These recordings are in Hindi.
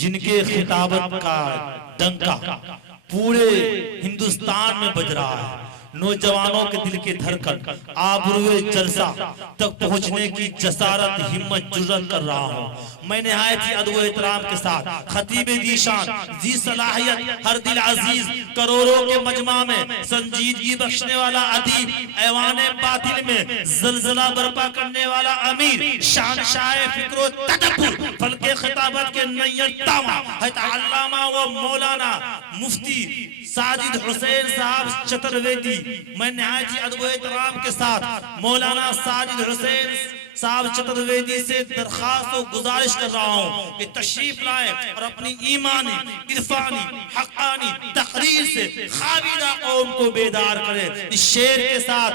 जिनके खिताबत का डंका पूरे हिंदुस्तान में बज रहा है, नौजवानों के दिल की धड़कन आबरूए जलसा तक पहुंचने की जसारत हिम्मत जुर्रत कर रहा हूं। मैं निहायत ही अदब एहतराम के साथ खतीब जीशान जी सलाहियत हर दिल अजीज करोड़ों के मजमा में संजीदगी बख्शने वाला अदीब, ऐवाने बातिल में जलजला बर्पा करने वाला अमीर, शानशाह फिक्रो तदब्बुर फलके खिताबत के नैयर तामा है अल्लामा व मौलाना मुफ्ती साजिद हुसैन साहब चतुर्वेदी। मैं निहायत ही अदब एहतराम के साथ मौलाना साजिद हुसैन साहब चतुर्वेदी से दरखास्त और गुजारिश कर रहा हूँ कि तशरीफ लाए और अपनी ईमानी, इरफानी, हक्कानी तकरीर से खाविदा कौम को बेदार करें। इस शेर के साथ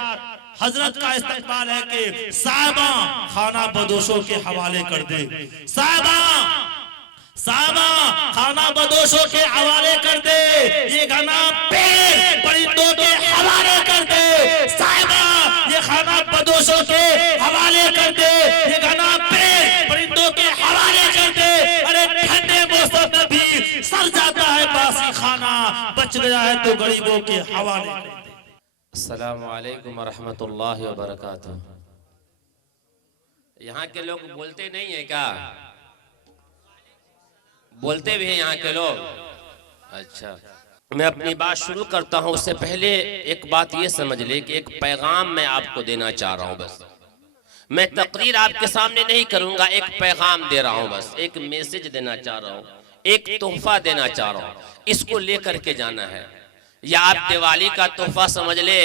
हजरत का इस्तकबाल है कि साहबा खाना बदोशों के हवाले कर दे, साहबा खाना बदोशों के हवाले कर दे, ये गाना पेड़ परिंदों के हवाले कर दे, साहबा ये खाना बदोशों के हवाले कर दे, ये गाना पेड़ परिंदों के हवाले कर दे। अरे ठंडे मौसम में भी सर जाता है बासी खाना, बच गया है तो गरीबों के हवाले कर दे। अस्सलामु अलैकुम रहमतुल्लाहि व बरकातुहू। यहाँ के लोग बोलते नहीं है क्या? बोलते भी हैं यहाँ के लोग। अच्छा, मैं अपनी बात शुरू करता हूँ उससे पहले एक बात ये समझ ले कि एक पैगाम मैं आपको देना चाह रहा हूँ। बस मैं तकरीर आपके सामने नहीं करूँगा, एक पैगाम दे रहा हूँ, बस एक मैसेज देना चाह रहा हूँ, एक तोहफा देना चाह रहा हूँ। इसको लेकर के जाना है, या आप दिवाली का तोहफा समझ ले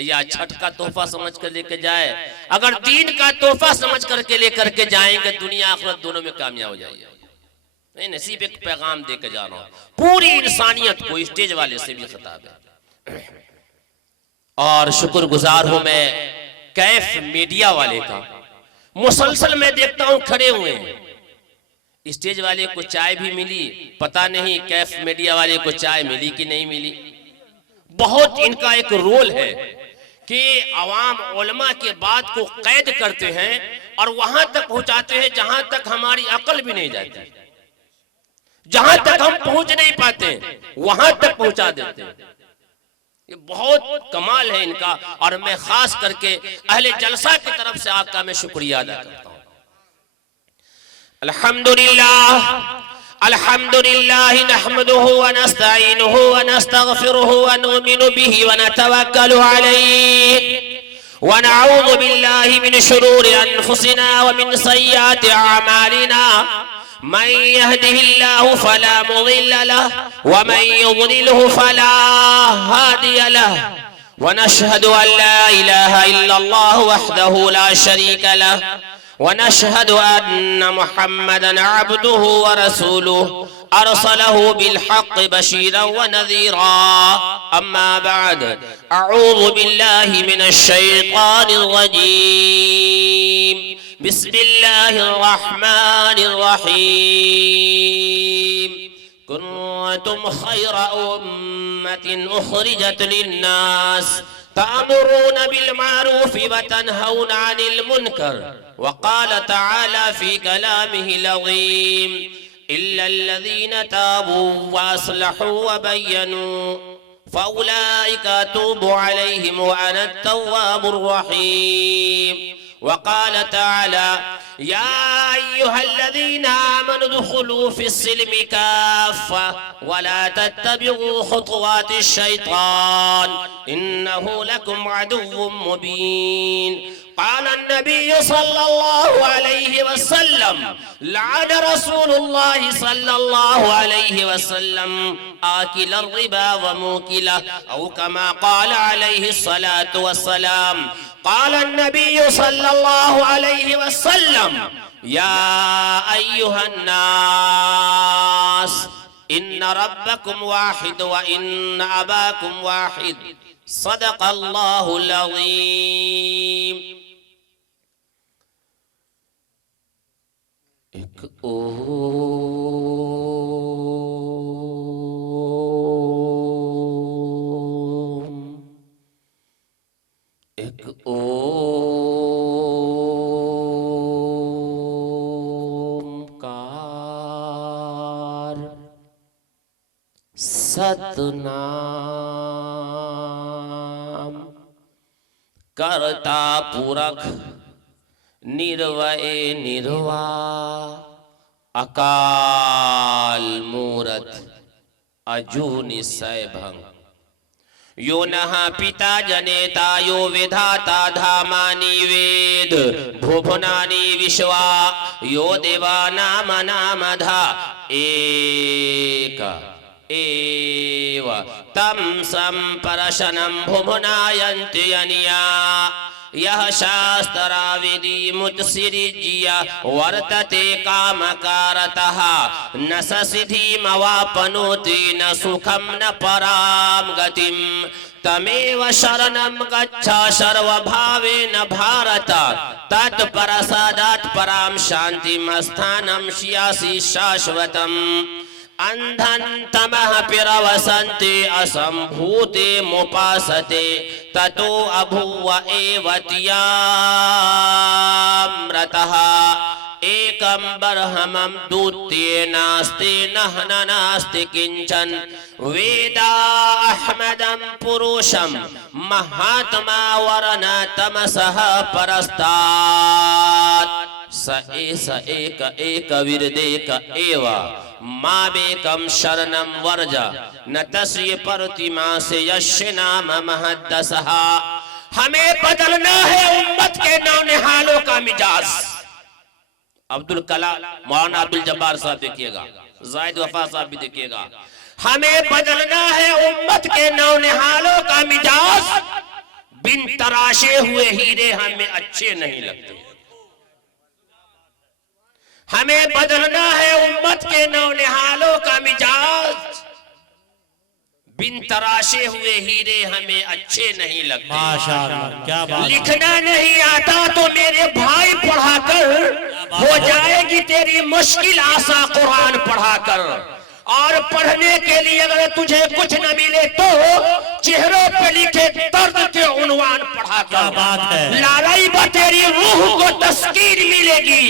या छठ का तोहफा समझ कर लेके जाए। अगर दीन का तोहफा समझ करके लेकर के जाएंगे दुनिया आखिरत दोनों में कामयाब हो जाएगी। नहीं, नसीब एक पैगाम दे के जा रहा हूं पूरी इंसानियत को, स्टेज वाले से भी खिताब है। और शुक्रगुजार हूं मैं कैफ मीडिया वाले का, मुसलसल मैं देखता हूं खड़े हुए हैं। स्टेज वाले को चाय भी मिली, पता नहीं कैफ मीडिया वाले को चाय मिली कि नहीं मिली। बहुत इनका एक रोल है कि अवाम उलमा के बात को कैद करते हैं और वहां तक पहुंचाते हैं जहां तक हमारी अकल भी नहीं जाती, जहां तक हम पहुंच नहीं पाते वहां तक पहुंचा देते हैं। ये बहुत कमाल है इनका, और मैं खास करके अहले जलसा की तरफ से आपका मैं शुक्रिया अदा करता हूं। अल्हम्दुलिल्लाह अल्हम्दुलिल्लाह नहमदुहु व नस्तईनुहु व नस्तगफिरुहु व नुमिनु बिही व नतवक्कलु अलैहि व नऊज़ु बिल्लाहि मिन शुरूरि अनफुसिना व मिन सय्यिआति अमालिना। मन यहदिहिल्लाहु फला मुदिल्ल लहु व मन युद्लिलहु फला हादिय लहु व नशहदु अन ला इलाहा इल्लल्लाह वहदहु ला शरीका लहु व नशहदु अन्न मुहम्मदन अब्दुहु व रसूलुहु अरसलहु बिलहक़्क़ि बशीरन व नज़ीरा। अम्मा बअद, अऊज़ु बिल्लाहि मिनश शैतानिर रजीम। बिस्मिल्लाहिर रहमानिर रहीम। कुन्तुम खैरा उम्मतिन उखरिजत लिन्नास तअमुरूना बिल मारूफ व तनहौना अनिल मुनकर। व क़ाल तआला फ़ी कलामिहिल अज़ीम इल्लल्लज़ीना ताबू व अस्लहू व बय्यनू फ़उलाइका अतूबु अलैहिम व अना अत-तव्वाबुर रहीम। वक़ाल तआला या अय्युहल्लज़ीना आमनू उदख़ुलू फ़िस्सिल्मि काफ़्फ़ा वला तत्तबिऊ ख़ुतवातिश शैतान इन्नहु लकुम अदुव्वुम मुबीन। क़ाल अन्नबिय्यु सल्लल्लाहु अलैहि वसल्लम लअन रसूलुल्लाहि सल्लल्लाहु अलैहि वसल्लम आकिलर रिबा व मूकिलह औ कमा क़ाल अलैहि सलातु वस्सलाम। क़ाल अन्नबिय्यु सल्लल्लाहु अलैहि वसल्लम या अय्युहन नास इन्न रब्बकुम वाहिद व इन्न अबाकुम वाहिद सदक़ल्लाहुल अज़ीम। एक ओम का सतनाम करता पुरख निर्वय निर्वाह अकाल मूरत अजूनि सैभं यो नः पिता जनेता यो विधाता धामानि वेद भुवनानि विश्वा यो देवानामनामधा एक एव तं संपरशनं भुवनायन्ति अनिया यह शास्त्राविधि मुत्सिरिज्य वर्तते कामकारतः न स सिद्धिमवाप्नोति न सुखं न परां गतिं तमेव शरणं गच्छ सर्वभावेन भारत तत्प्रसादात् परां शान्तिमस्थानं स्यासि शाश्वतम् अंधन तमः पिरवसन्ति असंभूते मुपासते ततो अभूव एव तियामृतः एकं बर्हमं दूत्ये नास्ति नहन नास्ति किंचन वेदाहमदं पुरुषं महात्मा वरन तमसः परस्तात् स एक एक विरदेक एव मामेकं शरणं वर्ज न तस्य प्रतिमा से यस्य नाम महद्दसः। हमें बदलना है उम्मत के नौनिहालों का मिजाज। अब्दुल कलाम मौलाना अब्दुल जब्बार साहब देखिएगा, जाहिद वफा साहब भी देखिएगा। हमें बदलना है उम्मत के नौनिहालों का मिजाज। बिन तराशे हुए हीरे हमें अच्छे नहीं लगते। हमें बदलना है उम्मत के नौनिहालों का मिजाज। बिन तराशे हुए हीरे हमें अच्छे नहीं लगते। माशाअल्लाह, क्या बात। लिखना नहीं आता तो मेरे भाई पढ़ाकर हो जाएगी तेरी मुश्किल आसा कुरान पढ़ाकर। और पढ़ने के लिए अगर तुझे कुछ न मिले तो चेहरों पे लिखे दर्द के उन्वान पढ़ा कर। बात है। लाराई बा तेरी रूह को तस्कीर मिलेगी,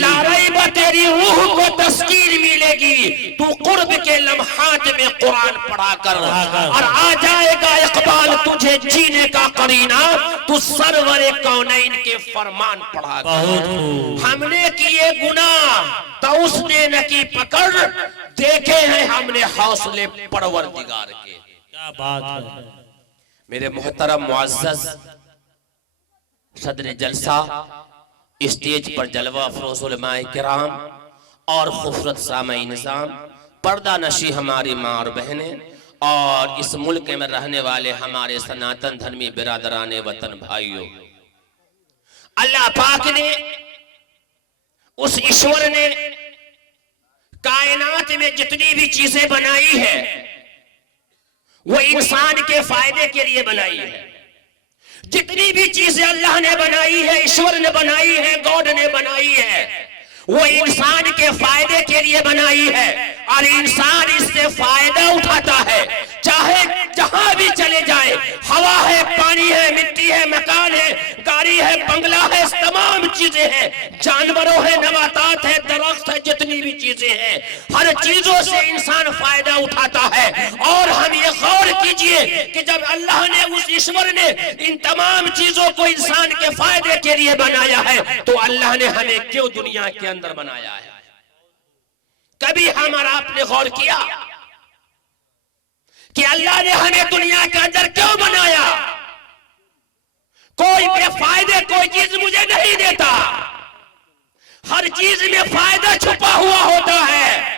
लाराई बा तेरी रूह को तस्कीर मिलेगी। तू कुर्ब के लम्हात में कुरान पढ़ा कर और आ जाएगा इकबाल तुझे जीने का करीना। तू सरवरे कौनैन के फरमान पढ़ा कर। हमने किए गुनाह तो उसने न की पकड़, देखे हैं हमने हौसले परवरदिगार के। क्या बात है। मेरे मोहतरम मुअज़्ज़ज़ सदर जलसा, स्टेज पर जलवा अफरोज़ उलमाए किराम और खूबसूरत सामई निज़ाम, पर्दा नशी हमारी माँ और बहनें और इस मुल्क में रहने वाले हमारे सनातन धर्मी बिरादराने वतन भाइयों, अल्लाह पाक ने, उस ईश्वर ने कायनात में जितनी भी चीजें बनाई है वो इंसान के फायदे के लिए बनाई है। जितनी भी चीजें अल्लाह ने बनाई है, ईश्वर ने बनाई है, गॉड ने बनाई है, वो इंसान के फायदे के लिए बनाई है और इंसान इससे फायदा उठाता है। चाहे जहां भी चले जाए, हवा है, पानी है, मिट्टी है, मकान है, गाड़ी है, बंगला है, तमाम चीजें हैं, जानवरों है, नबातात है, दरख्त है, जितनी भी चीजें हैं, हर चीजों से इंसान फायदा उठाता है। और हम ये गौर कीजिए कि जब अल्लाह ने, उस ईश्वर ने इन तमाम चीजों को इंसान के फायदे के लिए बनाया है तो अल्लाह ने हमें क्यों दुनिया के अंदर बनाया है? कभी हमारा आपने गौर किया कि अल्लाह ने हमें दुनिया के अंदर क्यों बनाया? कोई बेफायदे कोई चीज मुझे नहीं देता, हर चीज में फायदा छुपा हुआ होता है।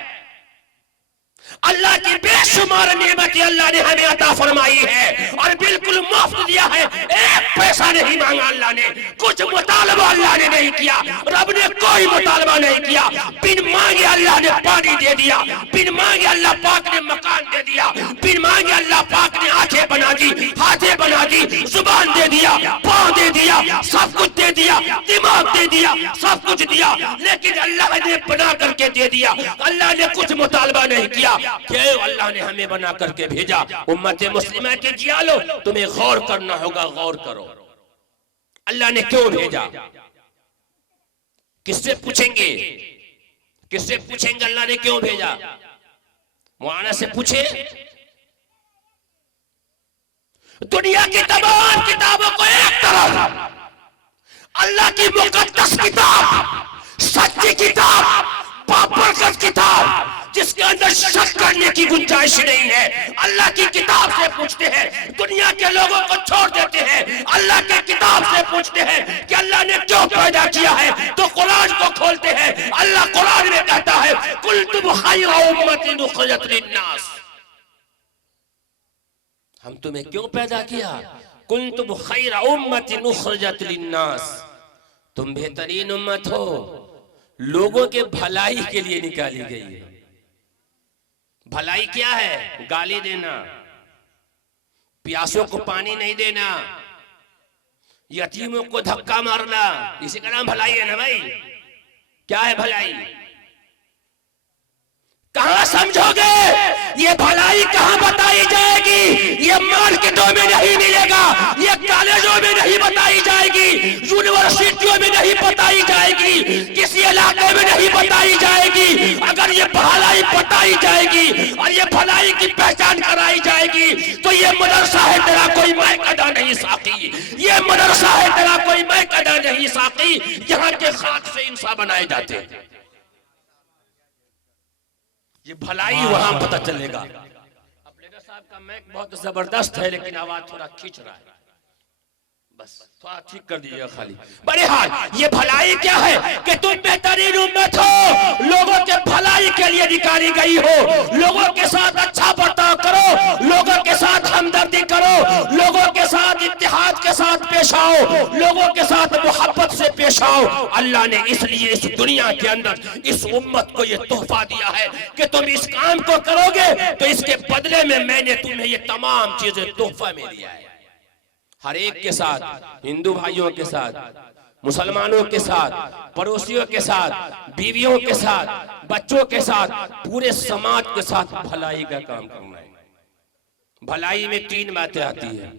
अल्लाह की बेशुमार नेमतें अल्लाह ने हमें अता फरमाई है और बिल्कुल मुफ्त दिया है। एक पैसा नहीं मांगा अल्लाह ने, कुछ मुतालबा अल्लाह ने नहीं किया, रब ने कोई मुतालबा नहीं किया। बिन मांगे अल्लाह ने पानी दे दिया, बिन मांगे अल्लाह पाक ने मकान दे दिया, बिन मांगे अल्लाह पाक ने आंखें बना दी, हाथें बना दी, जुबान दे दिया, पाँव दे दिया, सब कुछ दे दिया, दिमाग दे दिया, सब कुछ दिया, लेकिन अल्लाह ने बना करके दे दिया। अल्लाह ने कुछ मुतालबा नहीं किया। क्यों अल्लाह ने हमें बना करके भेजा? उम्मत मुस्लिमा के जियालो, तुम्हें गौर करना होगा, गौर करो अल्लाह ने क्यों भेजा। किससे पूछेंगे, किससे पूछेंगे अल्लाह ने क्यों भेजा? मौलाना से पूछे, दुनिया की तमाम किताबों को एक तरफ, अल्लाह की मुकद्दस किताब, सच्ची किताब, बाबरकत किताब, जिसके अंदर शक करने की गुंजाइश नहीं है, अल्लाह की किताब से पूछते हैं। दुनिया के लोगों को छोड़ देते हैं, अल्लाह के किताब से पूछते हैं कि अल्लाह ने क्यों पैदा किया है, तो कुरान को खोलते हैं। अल्लाह कुरान में कहता है कुंतुम खैरा उम्मतिन उखरिजत लिन्नास, हम तुम्हें क्यों पैदा किया, कुंतुम खैरा उम्मतिन उखरिजत लिन्नास, तुम बेहतरीन उम्मत हो, लोगों के भलाई के लिए निकाली गई है। भलाई क्या है? गाली देना, प्यासों को पानी नहीं देना, यतीमों को धक्का मारना, इसी का नाम भलाई है ना भाई। क्या है भलाई? कहां समझोगे? ये भलाई कहां बताई जाएगी? ये मार्केटों में नहीं मिलेगा, ये कॉलेजों में नहीं बताई जाएगी, यूनिवर्सिटियों में नहीं बताई जाएगी, किसी इलाके में नहीं बताई जाएगी। अगर ये भलाई बताई जाएगी और ये भलाई की पहचान कराई जाएगी तो ये मदरसा है तेरा कोई मैं कदा नहीं साकी, ये मदरसा है तेरा कोई मैं कदा नहीं साकी, यहाँ के खाक से इंसान बनाए जाते हैं। ये भलाई वहां पता चलेगा। अब लेडर साहब का मैक बहुत जबरदस्त है लेकिन आवाज थोड़ा खींच रहा है, बस थोड़ा ठीक कर दीजिएगा खाली। बड़े हाल ये भलाई क्या है कि तुम बेहतरीन उम्मत हो, लोगों के भलाई के लिए निकाली गई हो, लोगों के साथ अच्छा बर्ताव करो, लोगों के साथ हमदर्दी करो, लोगों के साथ इत्तेहाद के साथ पेश आओ, लोगों के साथ मोहब्बत से पेश आओ। अल्लाह ने इसलिए इस दुनिया के अंदर इस उम्मत को ये तोहफा दिया है कि तुम इस काम को करोगे तो इसके बदले में मैंने तुम्हें ये तमाम चीजें तोहफा में दिया है। हर एक के साथ, हिंदू भाइयों के साथ, मुसलमानों के साथ, पड़ोसियों के साथ, बीवियों के साथ, बच्चों के साथ, पूरे समाज के साथ भलाई का काम करना है। भलाई में तीन बातें आती है।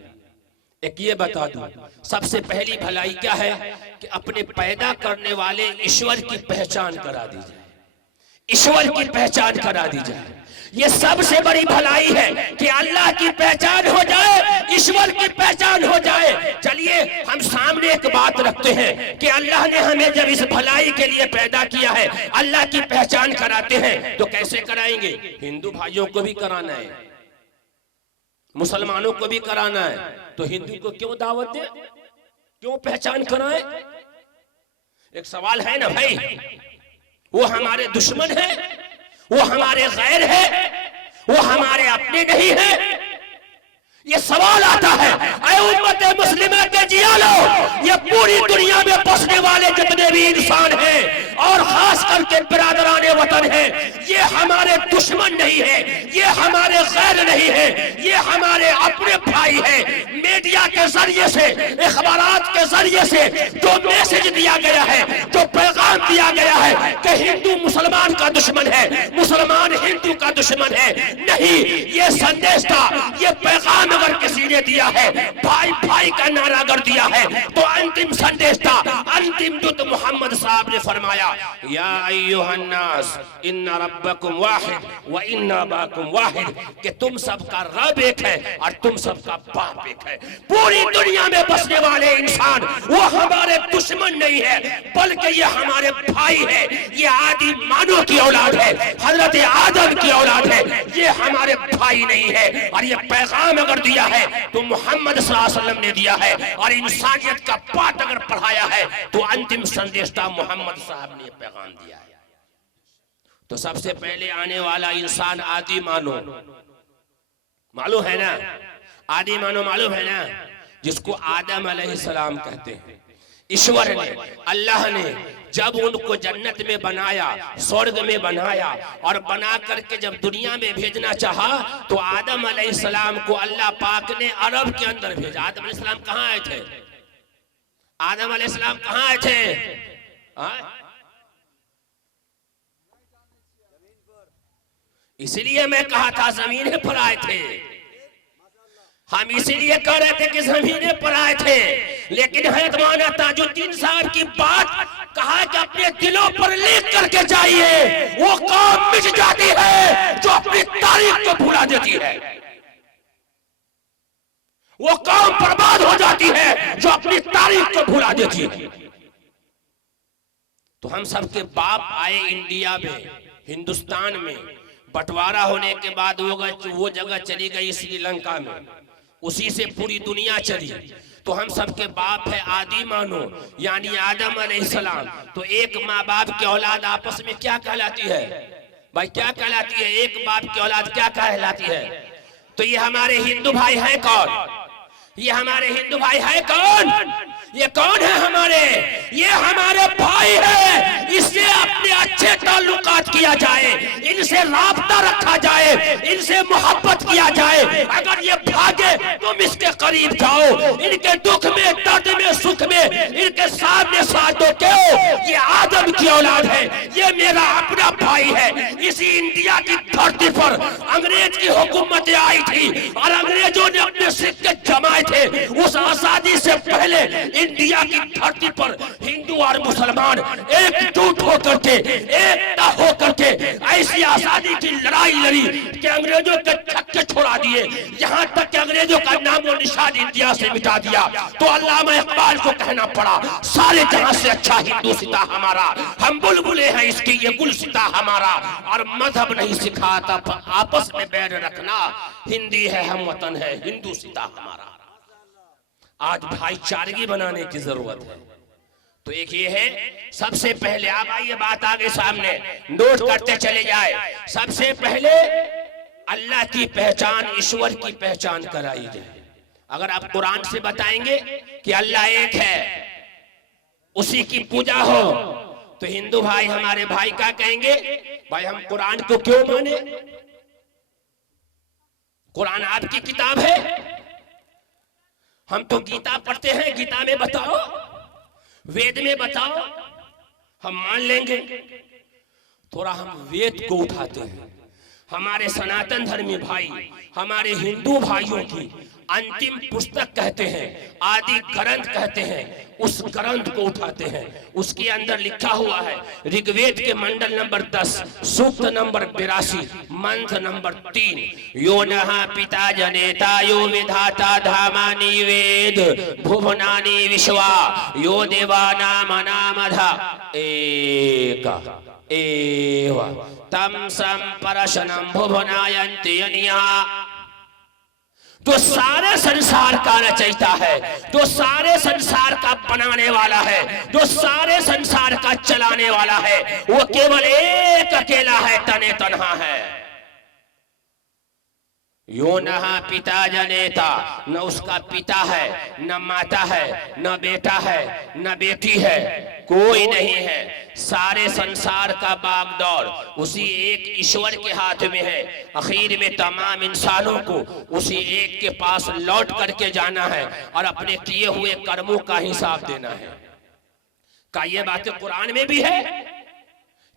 एक ये बता दूं, सबसे पहली भलाई क्या है कि अपने पैदा करने वाले ईश्वर की पहचान करा दी जाए, ईश्वर की पहचान करा दी जाए। ये सबसे बड़ी भलाई है कि अल्लाह की पहचान हो जाए, ईश्वर की पहचान हो जाए। चलिए हम सामने एक बात रखते हैं कि अल्लाह ने हमें जब इस भलाई के लिए पैदा किया है, अल्लाह की पहचान कराते हैं तो कैसे कराएंगे? हिंदू भाइयों को भी कराना है, मुसलमानों को भी कराना है, तो हिंदू को क्यों दावत दे, क्यों पहचान कराए? एक सवाल है ना भाई, वो हमारे दुश्मन है, वो हमारे गैर है, वो हमारे अपने नहीं है? ये सवाल आता है। ऐ उम्मत मुस्लिमा के जियालो, ये पूरी दुनिया में बसने वाले जितने भी इंसान हैं और खास करके बिरादराने वतन हैं, ये हमारे दुश्मन नहीं है, ये हमारे गैर नहीं है, ये हमारे अपने भाई हैं। मीडिया के जरिए से, अखबारात के जरिए से जो मैसेज दिया गया है, जो पैगाम दिया गया है कि हिंदू मुसलमान का दुश्मन है, मुसलमान हिंदू का दुश्मन है, नहीं, ये संदेश था, ये पैगाम अगर किसी ने दिया है, भाई भाई का नारा अगर दिया है, तो अंतिम संदेश था, अंतिम दूत मोहम्मद साहब ने फरमाया या अय्युहन्नास इन्ना रब्बकुम वाहिद व इन्ना अबाकुम वाहिद, कि तुम सबका रब एक है और तुम सबका बाप एक है। पूरी दुनिया में बसने वाले इंसान वो हमारे दुश्मन नहीं है, बल्कि ये हमारे भाई है, ये आदि मानव की औलाद है, हजरत आदम की औलाद है, ये हमारे भाई नहीं है। और ये पैगाम अगर दिया है तो मोहम्मद सल्लल्लाहु अलैहि वसल्लम ने दिया है, और इंसानियत का पाठ अगर पढ़ाया है तो अंतिम संदेशता मोहम्मद साहब ने पैगाम दिया है। तो सबसे पहले आने वाला इंसान आदि मानो, मालूम है ना, आदि मानो मालूम है ना, जिसको आदम अलैहिस्सलाम कहते हैं। ईश्वर ने, अल्लाह ने जब उनको जन्नत में बनाया, स्वर्ग में बनाया और बना करके जब दुनिया में भेजना चाहा, तो आदम अलैहिस्सलाम को अल्लाह पाक ने अरब के अंदर भेजा। आदम अलैहिस्सलाम कहाँ आए थे? आदम अलैहिस्सलाम कहाँ आए थे? इसीलिए मैं कहा था जमीन पर आए थे, हम इसीलिए कह रहे थे कि जमीने पर आए थे। लेकिन हजरत मौलाना ताजुद्दीन साहब की बात कहा कि अपने दिलों पर लिख करके जाइए, वो कौम मिट जाती है जो अपनी तारीख को भुला देती है, वो कौम बर्बाद हो जाती है जो अपनी तारीख को भुला देती है। तो हम सबके बाप आए इंडिया में, हिंदुस्तान में, बंटवारा होने के बाद वो जगह चली गई श्रीलंका में, उसी से पूरी दुनिया चली। तो हम सबके बाप है आदि मानो, यानी आदम अलैहिस्सलाम। तो एक माँ बाप की औलाद आपस में क्या कहलाती है भाई, क्या कहलाती है? एक बाप की औलाद क्या कहलाती है? तो ये हमारे हिंदू भाई है कौन? ये हमारे हिंदू भाई है कौन? ये कौन है हमारे? ये हमारे भाई है। इससे अपने अच्छे ताल्लुकात किया जाए, इनसे राब्ता रखा जाए, इनसे मोहब्बत किया जाए। अगर ये भागे तुम इसके करीब जाओ, इनके दुख में, दर्द में, सुख में इनके सामने साथ दो। क्यों? ये आदम की औलाद है, ये मेरा अपना भाई है। इसी इंडिया की धरती पर अंग्रेज की हुकूमतें आई थी और अंग्रेजों ने अपने सिक्के जमाए थे। उस आजादी से पहले इंडिया की धरती पर हिंदू और मुसलमान एकजुट होकर के, एकता होकर के ऐसी आजादी की लड़ाई लड़ी कि अंग्रेजों के छक्के छोड़ा दिए, यहाँ तक कि अंग्रेजों का नाम और निशान इंडिया से मिटा दिया। तो अल्लामा इकबाल को कहना पड़ा, सारे जहां से अच्छा हिंदू सिता हमारा, हम बुलबुले हैं इसकी, ये गुल सिता हमारा। और मजहब नहीं सिखाता आपस में बैर रखना, हिंदी है हम वतन है, हिंदू सिता हमारा। आज भाईचारगी बनाने की जरूरत है। तो एक ये है, सबसे पहले आप आइए, बात आगे सामने नोट करते चले जाए। सबसे पहले अल्लाह की पहचान, ईश्वर की पहचान कराई जाए। अगर आप कुरान से बताएंगे कि अल्लाह एक है, उसी की पूजा हो, तो हिंदू भाई हमारे भाई क्या कहेंगे? भाई हम कुरान को क्यों माने? कुरान आपकी किताब है, हम तो गीता पढ़ते हैं, गीता में बताओ, वेद में बताओ, हम मान लेंगे। थोड़ा हम वेद को उठाते हैं। हमारे सनातन धर्मी भाई, हमारे हिंदू भाइयों की अंतिम पुस्तक कहते हैं, आदि ग्रंथ कहते हैं, उस ग्रंथ को उठाते हैं। उसके अंदर लिखा हुआ है, ऋग्वेद के मंडल नंबर 10, सूक्त नंबर 82, मंत्र नंबर 3, यो नः पिता जनेता यो विधाता धामानि वेद भुवनानि विश्वा यो देवानाम अनामधा एक एव तम संपरशनम भुवनायन्ति अनिया। जो सारे संसार का रचयिता है, जो सारे संसार का बनाने वाला है, जो सारे संसार का चलाने वाला है, वो केवल एक अकेला है, तने तन्हा है। यो नः पिता जनेता, न उसका पिता है, न माता है, न बेटा है, न बेटी है, कोई नहीं है। सारे संसार का बागडोर उसी एक ईश्वर के हाथ में है। आखिर में तमाम इंसानों को उसी एक के पास लौट करके जाना है और अपने किए हुए कर्मों का हिसाब देना है। क्या ये बातें कुरान में भी है?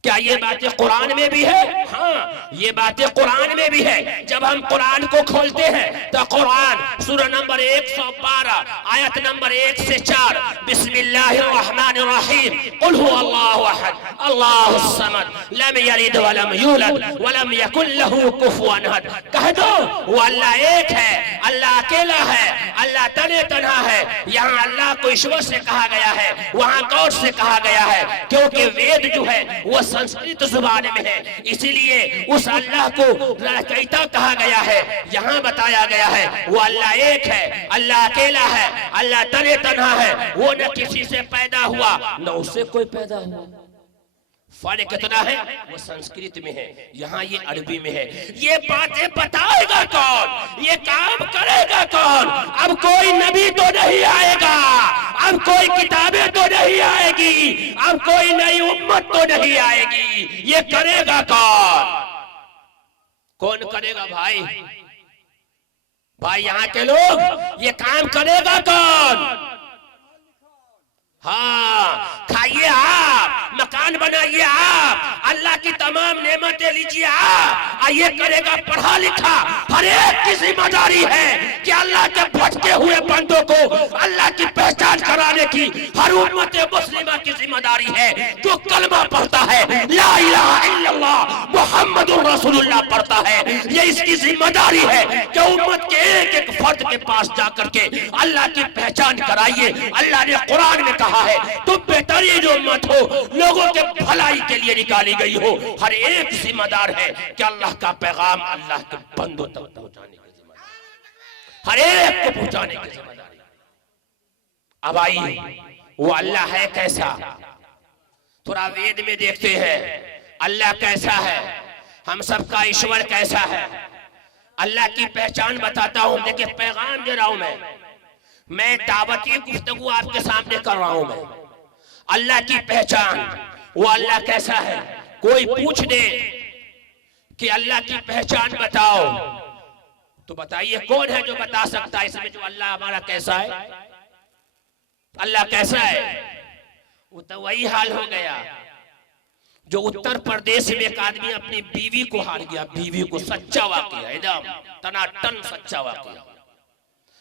क्या ये बातें कुरान में भी है? हाँ, ये बातें कुरान में भी है। जब हम कुरान को खोलते हैं तो कुरान सूरह नंबर 112 आयत नंबर 1 से 4, बिस्मिल्लाहिर्रहमानिर्रहीम, कुल हुवल्लाहु अहद अल्लाहुस समद लम यलिद वलम यूलद वलम यकुल लहू कुफुवन अहद। कह दो वो अल्लाह एक है, अल्लाह अकेला है, अल्लाह तने तन्हा है। यहाँ अल्लाह को ईश्वर से कहा गया है, वहाँ गॉड से कहा गया है, क्योंकि वेद जो है वो संस्कृत जुबान में है, इसीलिए उस अल्लाह को रचयिता कहा गया है। यहाँ बताया गया है वो अल्लाह एक है, अल्लाह अकेला है, अल्लाह तने तन्हा है, वो न किसी से पैदा हुआ न उससे कोई पैदा हुआ। फर्क कितना है? वो संस्कृत में है, यहाँ ये अरबी में है। ये बातें बताएगा कौन? ये काम करेगा कौन? अब कोई नबी तो नहीं आएगा, अब कोई किताबें तो नहीं आएगी, अब कोई नई उम्मत तो नहीं आएगी। ये करेगा कौन? कौन करेगा भाई? भाई यहाँ के लोग, ये काम करेगा कौन? हाँ, खाइए आप, मकान बनाइए आप, अल्लाह की तमाम नेमतें लीजिए आप, ये करेगा पढ़ा लिखा, हर एक की जिम्मेदारी है कि अल्लाह के भटके हुए बंदों को अल्लाह की पहचान कराने की हर उम्मत मुस्लिमा की जिम्मेदारी है। जो कलमा पढ़ता है, ला इलाहा इल्लल्लाह मुहम्मदुर रसूलुल्लाह पढ़ता है, ये इसकी जिम्मेदारी है कि उम्मत के एक एक फर्द के पास जाकर के अल्लाह की पहचान कराइए। अल्लाह ने कुरान में कहा है तुम बेहतरीन उम्मत हो, लोगों के भलाई के लिए निकाली गई हो। हर एक जिम्मेदार है कि अल्लाह का पैगाम अल्लाह के बंदों तक पहुंचाने की जिम्मेदारी, हर एक को पहुंचाने की जिम्मेदारी। अब आइए वो अल्लाह है कैसा, थोड़ा वेद में देखते हैं अल्लाह कैसा है, हम सबका ईश्वर कैसा है। अल्लाह की पहचान बताता हूं, देखिए पैगाम दे रहा हूं मैं दावती गुफ्तगू आपके सामने कर रहा हूं। मैं अल्लाह की पहचान, वो अल्लाह कैसा है। कोई पूछ दे कि अल्लाह की पहचान बताओ, तो बताइए कौन है जो बता सकता है इसमें जो अल्लाह हमारा कैसा है। अल्लाह कैसा है, वो तो वही हाल हो गया जो उत्तर प्रदेश में एक आदमी अपनी बीवी को हार गया। बीवी को, सच्चा वाकया, एकदम टनाटन सच्चा वाकया।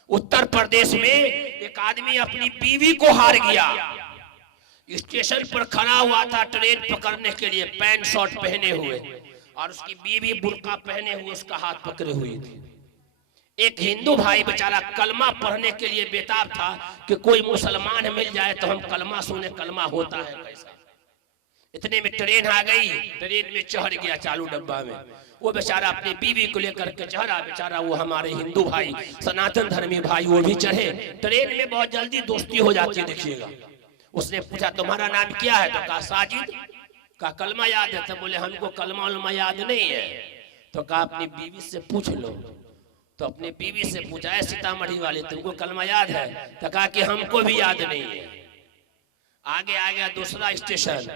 उत्तर प्रदेश में एक आदमी अपनी बीवी को हार गया। स्टेशन पर खड़ा हुआ था ट्रेन पकड़ने के लिए, पैंट शर्ट पहने हुए, और उसकी बीवी बुर्का पहने हुए उसका हाथ पकड़े हुई थी। एक हिंदू भाई बेचारा कलमा पढ़ने के लिए बेताब था कि कोई मुसलमान मिल जाए तो हम कलमा सुने, कलमा होता है कैसा। इतने में ट्रेन आ गई, ट्रेन में चढ़ गया चालू डब्बा में। वो बेचारा अपनी बीवी को लेकर के चढ़ा, बेचारा वो हमारे हिंदू भाई, सनातन धर्मी भाई, वो भी चढ़े। ट्रेन में बहुत जल्दी दोस्ती हो जाती है, देखिएगा। उसने पूछा तुम्हारा नाम क्या है, तो कहा साजिद। कहा कलमा याद है, तो बोले हमको कलमा उलमा याद नहीं है। तो कहा अपनी बीवी से पूछ लो। तो अपनी बीवी से पूछा है सीतामढ़ी वाले तुमको कलमा याद है, तो कहा कि हमको भी याद नहीं है। आगे आ गया दूसरा स्टेशन,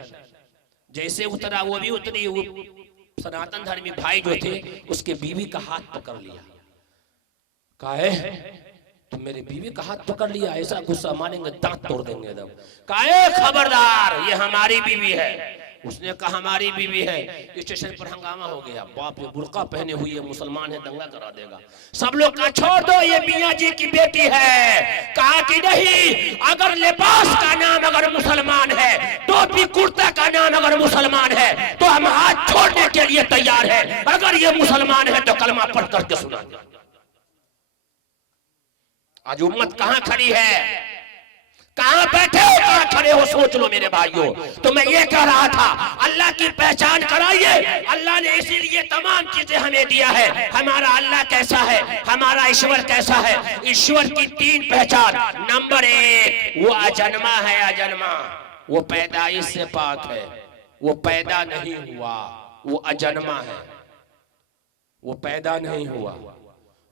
जैसे उतरा वो भी उतरी, वो सनातन धर्मी भाई जो थे उसके बीवी का हाथ पकड़ लिया। कहा है तुम मेरी बीवी का हाथ पकड़ लिया, ऐसा गुस्सा मारेंगे दांत तोड़ देंगे एकदम। कहा खबरदार ये हमारी बीवी है। उसने कहा हमारी बीवी है। स्टेशन पर हंगामा हो गया, बाप रे बुर्का पहने हुई है, मुसलमान है, दंगा करा देगा। सब लोग कहा छोड़ दो ये मियां जी की बेटी है। कहा कि नहीं, अगर लिबास का नाम अगर मुसलमान है, टोपी कुर्ता का नाम अगर मुसलमान है, तो हम हाथ छोड़ने के लिए तैयार है। अगर ये मुसलमान है तो कलमा पढ़ करके सुना। आज उम्मत कहां खड़ी है, कहां बैठे हो, कहां खड़े हो, सोच लो मेरे भाइयों। तो मैं ये कह रहा था अल्लाह की पहचान कराइए। अल्लाह ने इसीलिए तमाम चीजें हमें दिया है। हमारा अल्लाह कैसा है, हमारा ईश्वर कैसा है। ईश्वर की 3 पहचान। नंबर 1, वो अजन्मा है, अजन्मा, वो पैदाइश से पाक है, वो पैदा नहीं हुआ, वो अजन्मा है, वो पैदा नहीं हुआ,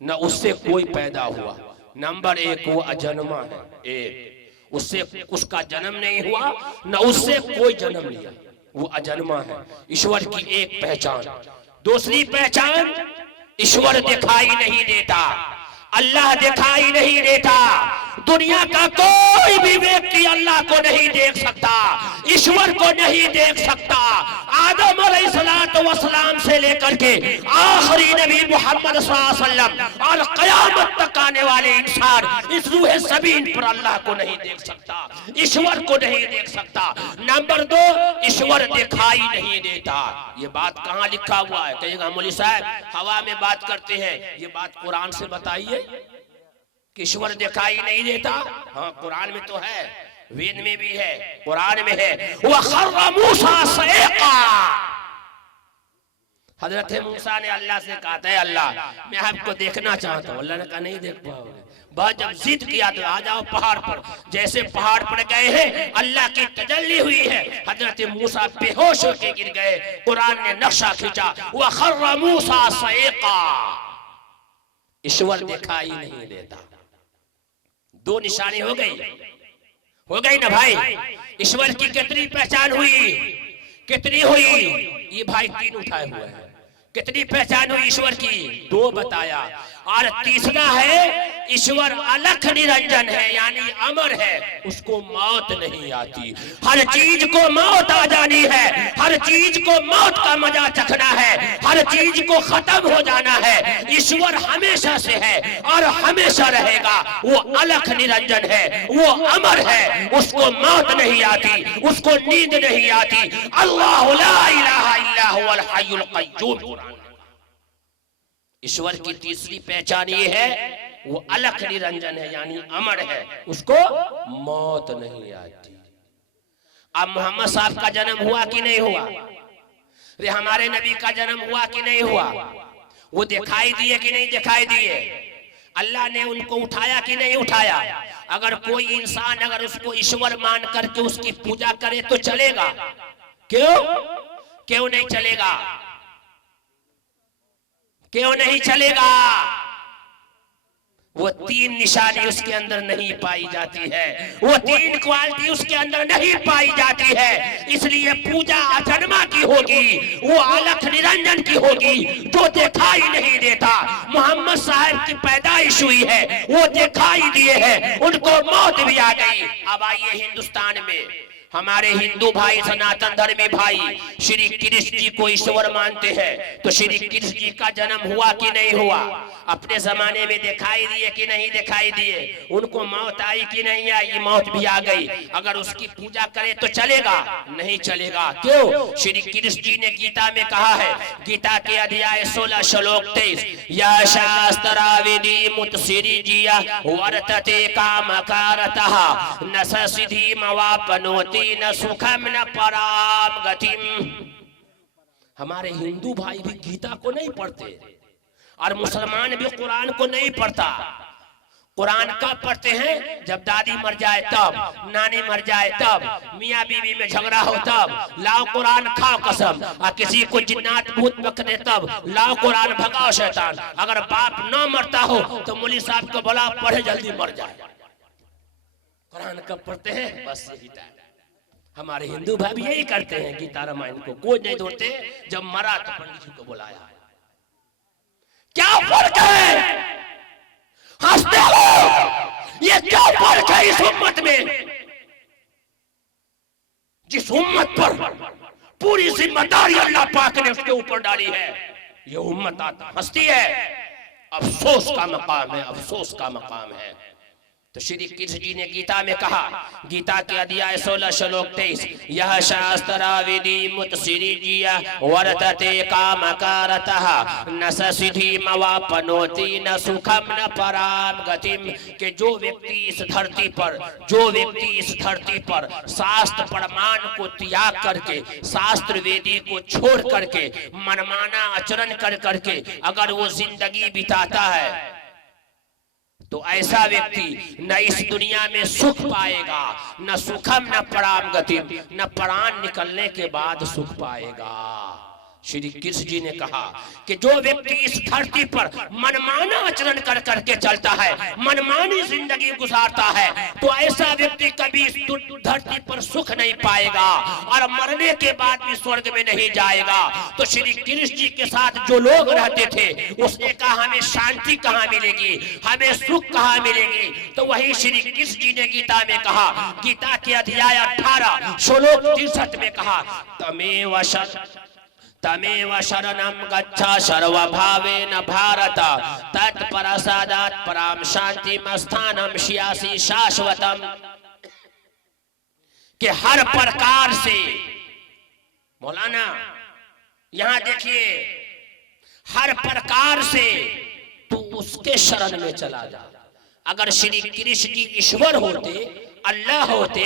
न उससे कोई पैदा हुआ। नंबर 1 वो अजन्मा है, एक उससे उसका जन्म नहीं हुआ, न उससे कोई जन्म लिया, वो अजन्मा है। ईश्वर की एक पहचान। दूसरी पहचान, ईश्वर दिखाई नहीं देता, अल्लाह दिखाई नहीं देता। दुनिया का कोई भी व्यक्ति अल्लाह को नहीं देख सकता, ईश्वर को नहीं देख सकता। आदम अलैहिस्सलाम से लेकर के आखिरी नबी मोहम्मद सल्लल्लाहु अलैहि वसल्लम और क़यामत तक आने वाले इंसान इस रूह ज़मीन पर अल्लाह को नहीं देख सकता, ईश्वर को नहीं देख सकता। नंबर 2, ईश्वर दिखाई नहीं देता। ये बात कहाँ लिखा हुआ है, कहेगा मौलवी साहब हवा में बात करते हैं, ये बात कुरान से बताइए कि ईश्वर दिखाई नहीं देता। हाँ कुरान में तो है, वेद में भी है, कुरान में है। वखर्र मूसा सईक़ा, हजरत मूसा ने अल्लाह से कहा था अल्लाह मैं आपको देखना चाहता हूँ। अल्लाह ने कहा नहीं देख पाओगे। बहुत जब जिद किया तो आ जाओ पहाड़ पर। जैसे पहाड़ पर गए हैं अल्लाह की तजल्ली हुई है, हजरत मूसा बेहोश होकर गिर गए। कुरान ने नक्शा खींचा, वखर्र मूसा सईक़ा, ईश्वर दिखाई नहीं देता। 2 निशानी हो गई ना भाई। ईश्वर की कितनी पहचान हुई, कितनी हुई, ये भाई 3 उठाए हुए हैं। कितनी पहचान हुई ईश्वर की, 2 बताया। और तीसरा है ईश्वर अलख निरंजन है, यानी अमर है, उसको मौत नहीं आती। हर चीज को मौत आ जानी है, हर चीज को मौत का मजा चखना है, हर हर चीज को खत्म हो जाना है। ईश्वर हमेशा से है और हमेशा रहेगा। वो अलख निरंजन है, वो अमर है, उसको मौत नहीं आती, उसको नींद नहीं आती। अल्लाहु ला इलाहा इल्ला हुवल हय्युल क़य्यूम। ईश्वर की तीसरी पहचान ये है, वो अलख निरंजन है, यानी अमर है, उसको मौत नहीं आती। अब मोहम्मद साहब का जन्म हुआ कि नहीं हुआ? रे हमारे नबी का जन्म हुआ कि नहीं हुआ? वो दिखाई दिए कि नहीं दिखाई दिए? अल्लाह ने उनको उठाया कि नहीं उठाया? अगर कोई इंसान अगर उसको ईश्वर मान करके उसकी पूजा करे तो चलेगा? क्यों क्यों नहीं चलेगा? क्यों नहीं चलेगा? वो तीन निशानी उसके अंदर नहीं पाई जाती है, वो तीन क्वालिटी उसके अंदर नहीं पाई जाती है। इसलिए पूजा अजन्मा की होगी, वो अलख निरंजन की होगी, जो दिखाई नहीं देता। मोहम्मद साहब की पैदाइश हुई है, वो दिखाई दिए हैं, उनको मौत भी आ गई। अब आइए हिंदुस्तान में हमारे हिंदू भाई, सनातन धर्मी भाई श्री कृष्ण जी को ईश्वर मानते हैं, तो श्री कृष्ण जी का जन्म हुआ कि नहीं हुआ? अपने जमाने में दिखाई दिए कि नहीं दिखाई दिए? उनको मौत आई कि नहीं आई? मौत भी आ गई। अगर उसकी पूजा करे तो चलेगा? नहीं चलेगा। क्यों? श्री कृष्ण जी ने गीता में कहा है, गीता के अध्याय 16 श्लोक 23, या शास्त्रा विधि मुत्सिरी जिया वर्तते कामकारतः न सिद्धि मवापनोति न सुखम न पराम गतिम। हमारे हिंदू भाई भी गीता को नहीं पढ़ते और मुसलमान भी कुरान को नहीं पढ़ता। कुरान कब पढ़ते हैं? जब दादी मर जाए तब, नानी मर जाए तब, मियाँ बीवी में झगड़ा हो तब लाओ कुरान खाओ कसम, और किसी को जिन्नात भूत पकड़े तब लाओ कुरान भगाओ शैतान। अगर बाप न मरता हो तो मौलवी साहब को बोला पढ़े जल्दी मर जाए। कुरान कब पढ़ते हैं? बस यही टाइम। हमारे हिंदू भाई भी यही करते हैं, गीता रामायण को कोई नहीं धोते। जब मरा तो पंडित जी को बुलाया। क्या फर्क है? हंसते हो? ये क्या फर्क है इस उम्मत में? जिस उम्मत पर पूरी जिम्मेदारी अल्लाह पाक ने उसके ऊपर डाली है, ये उम्मत आता हंसती है। अफसोस का मकाम है, अफसोस का मकाम है। तो श्री कृष्ण जी ने गीता में कहा, गीता के अध्याय 16 श्लोक 23, यह शास्त्रा विधि मुत्सिरी जिया वर्तते कामकारतः न सिद्धि मवापनोति न सुखम न पराम गतिम। के जो व्यक्ति इस धरती पर शास्त्र प्रमाण को त्याग करके, शास्त्र वेदी को छोड़ करके, मनमाना आचरण कर करके अगर वो जिंदगी बिताता है, तो ऐसा व्यक्ति न इस दुनिया में सुख पाएगा, न सुखम न पराम गति, न प्राण निकलने के बाद सुख पाएगा। श्री कृष्ण जी ने कहा कि जो व्यक्ति इस धरती पर मनमाना आचरण कर करके चलता है, मनमानी जिंदगी गुजारता है, तो ऐसा व्यक्ति कभी इस धरती पर सुख नहीं पाएगा और मरने के बाद भी स्वर्ग में नहीं जाएगा। तो श्री कृष्ण जी के साथ जो लोग रहते थे, उसने कहा हमें शांति कहाँ मिलेगी, हमें सुख कहाँ मिलेगी? तो वही श्री कृष्ण जी ने गीता में कहा, गीता के अध्याय 18 श्लोक 63 में कहा, तमेव शरणं गच्छ सर्वभावेन भारत तत्प्रसादात् पराम शांतिमस्थानं श्यासि शाश्वतम्। कि हर प्रकार से, मौलाना यहाँ देखिए, हर प्रकार से तू उसके शरण में चला जा। अगर श्री कृष्ण जी ईश्वर होते, अल्लाह होते,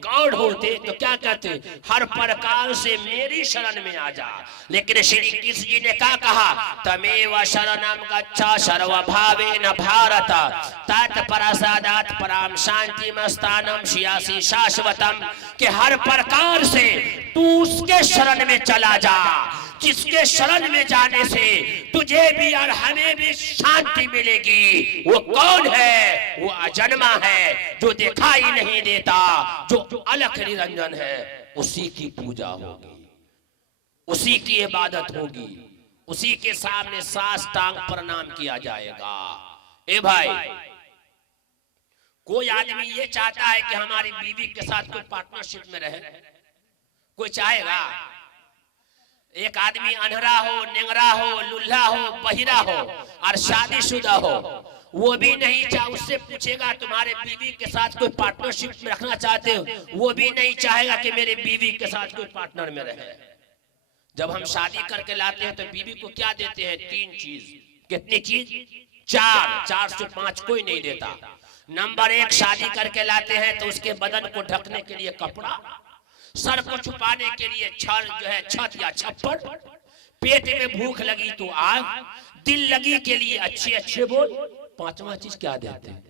गॉड होते, तो क्या कहते? हर प्रकार से मेरी शरण में आ जा। लेकिन श्री कृष्ण जी ने क्या कहा? तमेव शरणं गच्छ सर्वभावेन भारत तत्प्रसादात् पराम शांतिमस्थानं श्यासि शाश्वतम्। कि हर प्रकार से तू उसके शरण में चला जा, जिसके शरण में जाने से तुझे भी और हमें भी शांति मिलेगी। वो कौन है? वो अजन्मा है, जो दिखाई नहीं देता, जो अलख निरंजन है। उसी की पूजा होगी, उसी की इबादत होगी, उसी के सामने साष्टांग प्रणाम किया जाएगा। ए भाई, कोई आदमी ये चाहता है कि हमारी बीवी के साथ कोई पार्टनरशिप में रहे? कोई चाहेगा? एक आदमी अनहरा हो, नेंगरा हो, लुल्हा हो, बहिरा हो और शादीशुदा हो, वो भी नहीं चाहे, उससे पूछेगा तुम्हारे बीवी के साथ कोई पार्टनरशिप में रखना चाहते हो, वो भी नहीं चाहेगा कि मेरे बीवी के साथ कोई पार्टनर में रहे। जब हम शादी करके लाते हैं तो बीवी को क्या देते हैं? 3 चीज। कितनी चीज? 4 से 5 कोई नहीं देता। नंबर 1, शादी करके लाते हैं तो उसके बदन को ढकने के लिए कपड़ा, सर को छुपाने के लिए छत या छप्पर, पेट में भूख लगी तो आग, दिल लगी के लिए अच्छे अच्छे बोल। 5वां चीज क्या देते हैं?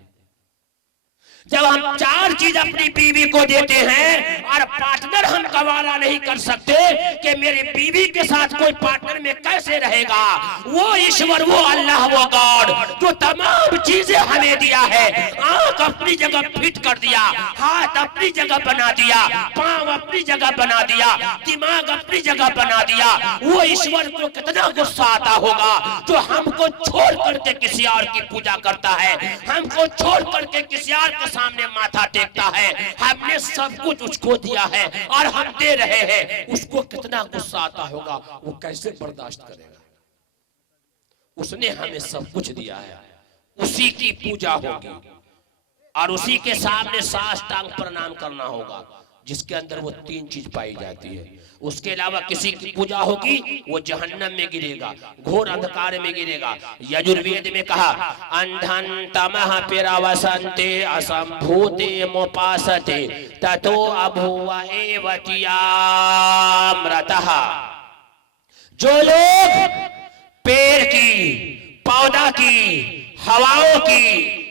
जब हम 4 चीज अपनी बीवी को देते हैं और पार्टनर हम गवारा नहीं कर सकते कि मेरी बीवी के साथ कोई पार्टनर में कैसे रहेगा, वो ईश्वर, वो अल्लाह, वो गॉड जो तमाम चीजें हमें दिया है, आंख अपनी जगह फिट कर दिया, हाथ अपनी जगह बना दिया, पांव अपनी जगह बना दिया, दिमाग अपनी जगह बना दिया, वो ईश्वर को कितना गुस्सा आता होगा जो हमको छोड़ करके किसी और की पूजा करता है, हमको छोड़ करके किसी और के सामने माथा टेकता है। हमने सब कुछ उसको दिया है और हम दे रहे हैं, उसको कितना गुस्सा आता होगा, वो कैसे बर्दाश्त करेगा? उसने हमें सब कुछ दिया है, उसी की पूजा होगी और उसी के सामने साष्टांग प्रणाम करना होगा, जिसके अंदर वो 3 चीज पाई जाती है। उसके अलावा किसी की पूजा होगी वो जहन्नम में गिरेगा, घोर अंधकार में गिरेगा। यजुर्वेद में कहा, अंधन तमः पिरावसन्ते असंभूते मोपासते ततो अभूव एवतियामृतः। जो लोग पेड़ की, पौधा की, हवाओं की,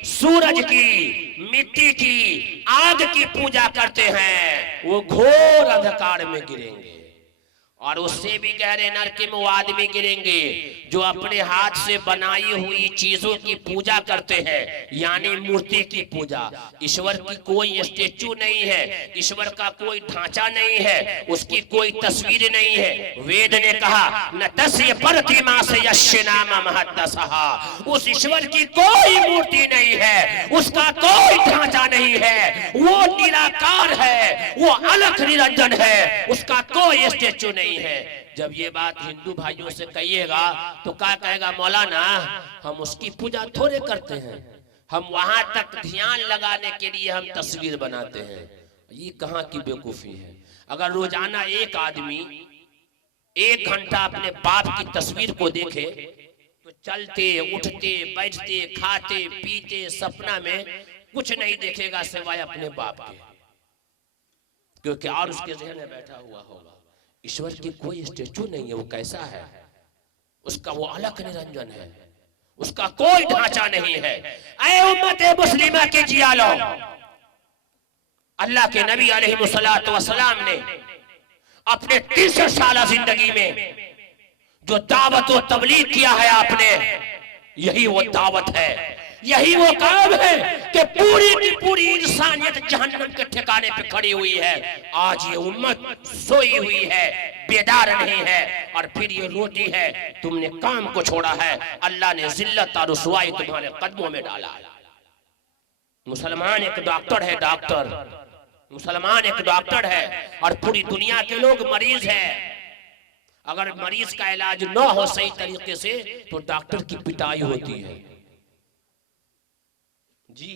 सूरज की, मिट्टी की, आग की पूजा करते हैं, वो घोर अंधकार में गिरेंगे। और उससे भी गहरे नरक में वो आदमी गिरेंगे जो अपने हाथ से बनाई हुई चीजों की पूजा करते हैं, यानी मूर्ति की पूजा। ईश्वर की कोई स्टेचू नहीं है, ईश्वर का कोई ढांचा नहीं है, उसकी कोई तस्वीर नहीं है। वेद ने कहा, न तस्य प्रतिमा से यस्य नाम महत्तसः। उस ईश्वर की कोई मूर्ति नहीं है, उसका कोई ढांचा नहीं है, वो निराकार है, वो अलख निरंजन है, उसका कोई स्टेचू नहीं है। जब ये बात हिंदू भाइयों से कहिएगा तो क्या कहेगा? मौलाना, हम उसकी पूजा थोड़े करते हैं, हम वहां तक ध्यान लगाने के लिए हम तस्वीर बनाते हैं। ये कहां की बेवकूफी है? अगर रोजाना एक आदमी 1 घंटा अपने बाप की तस्वीर को देखे तो चलते, उठते, बैठते, खाते, पीते, सपना में कुछ नहीं देखेगा सिवाय अपने बाप के, क्योंकि और उसके ज़हन में बैठा हुआ होगा। ईश्वर की कोई स्टेचू नहीं है, वो कैसा है? उसका वो अलख निरंजन है, उसका कोई ढांचा नहीं है। ऐ उम्मते मुस्लिमा के जियालो, अल्लाह के नबी अलैहिस्सलातु वस्सलाम ने अपने 30 साल जिंदगी में जो दावत और तबलीग किया है आपने, यही वो दावत है, यही वो काम है कि पूरी की पूरी इंसानियत जहन्नम के ठिकाने पे खड़ी हुई है। आज ये उम्मत सोई हुई है, बेदार नहीं है, और फिर ये रोटी है, तुमने काम को छोड़ा है, अल्लाह ने जिल्लत और रुसवाई तुम्हारे कदमों में डाला। मुसलमान एक डॉक्टर है, डॉक्टर, मुसलमान एक डॉक्टर है, और पूरी दुनिया के लोग मरीज है। अगर मरीज का इलाज न हो सही तरीके से तो डॉक्टर की पिटाई होती है। जी,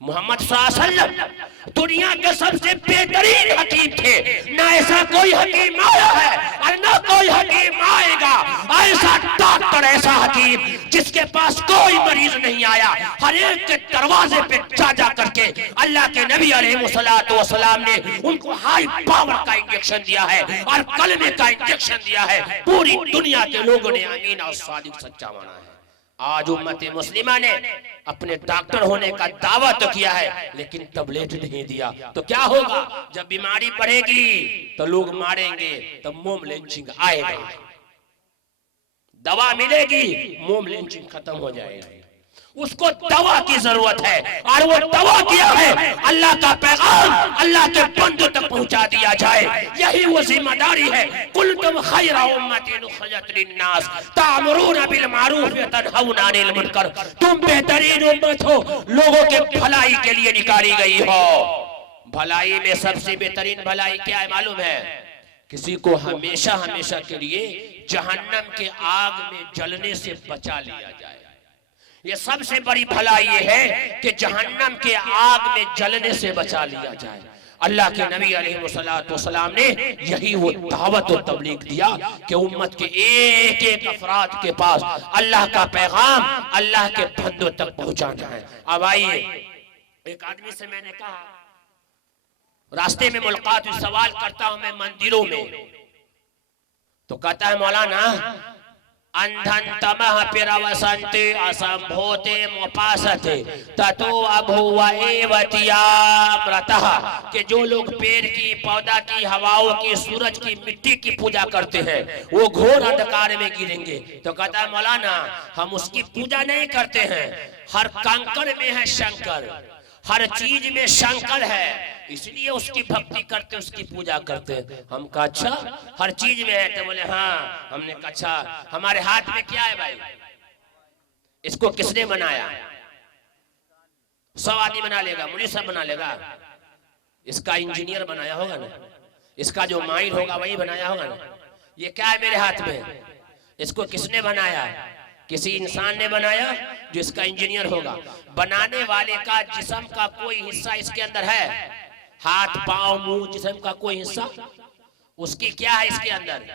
मोहम्मद सल्लल्लाहु अलैहि वसल्लम दुनिया के सबसे बेहतरीन हकीम थे। ना ऐसा कोई हकीम आया है और ना कोई हकीम आएगा, ऐसा डॉक्टर, ऐसा हकीम जिसके पास कोई मरीज नहीं आया, हर एक के दरवाजे पे जा करके अल्लाह के नबी अलैहिस्सलातु वस्सलाम ने उनको हाई पावर का इंजेक्शन दिया है और कलमे का इंजेक्शन दिया है। पूरी दुनिया के लोगों ने आमीन और सादिक सच्चा माना है। आज उम्मत मुस्लिमा ने अपने डॉक्टर होने का दावा तो किया है, लेकिन टैबलेट नहीं दिया। तो क्या होगा? जब बीमारी बढ़ेगी तो लोग मारेंगे, तो मोम लिंचिंग आएगा। दवा मिलेगी, मोम लिंचिंग खत्म हो जाएगी। उसको दवा की जरूरत है, और वो दवा किया है अल्लाह का पैगाम अल्लाह के बंदों तक पहुंचा दिया जाए, यही वो जिम्मेदारी है। कुंतुम खैरा उम्मतिन उखरिजत लिन्नास तामुरून बिल मारूफ व तनहौना अनिल मुनकर। तुम बेहतरीन उम्मत हो, लोगों के भलाई के लिए निकाली गई हो। भलाई में सबसे बेहतरीन भलाई क्या है मालूम है? किसी को हमेशा हमेशा के लिए जहन्नम के आग में जलने से बचा लिया जाए। ये सबसे बड़ी भलाई ये है कि जहन्नम के आग में जलने से बचा लिया जाए। अल्लाह के नबी अलैहिस्सलाम ने यही वो दावत और तबलीग दिया कि उम्मत के एक एक अफराद के पास अल्लाह का पैगाम अल्लाह के बंदों तक पहुंचाना है। अब आइए, एक आदमी से मैंने कहा, रास्ते में मुलाकात हुई, सवाल करता हूं मैं मंदिरों में, तो कहता है मौलाना अंधन तमह पिरवसंते असंभोते मुपासते ततो अभुव एवतियामृतः, कि जो लोग पेड़ की, पौधा की, हवाओं की, सूरज की, मिट्टी की पूजा करते हैं वो घोर अंधकार में गिरेंगे। तो कहता है मौलाना हम उसकी पूजा नहीं करते हैं, हर कंकड़ में है शंकर, हर चीज में शंकर है, इसलिए उसकी भक्ति करते, उसकी पूजा करते। हम कहा अच्छा हर चीज में है? तो बोले हाँ। हमने कहा अच्छा हमारे हाथ में क्या है भाई? इसको किसने बनाया? 100 आदमी बना लेगा, मुनीस साहब बना लेगा, इसका इंजीनियर बनाया होगा ना, इसका जो माइंड होगा वही बनाया होगा ना। ये क्या है मेरे हाथ में? इसको किसने बनाया? किसी इंसान ने बनाया जो इसका इंजीनियर होगा। बनाने वाले का जिस्म का कोई हिस्सा इसके अंदर है? हाथ, पांव, मुंह, जिस्म का कोई हिस्सा उसकी क्या है इसके अंदर?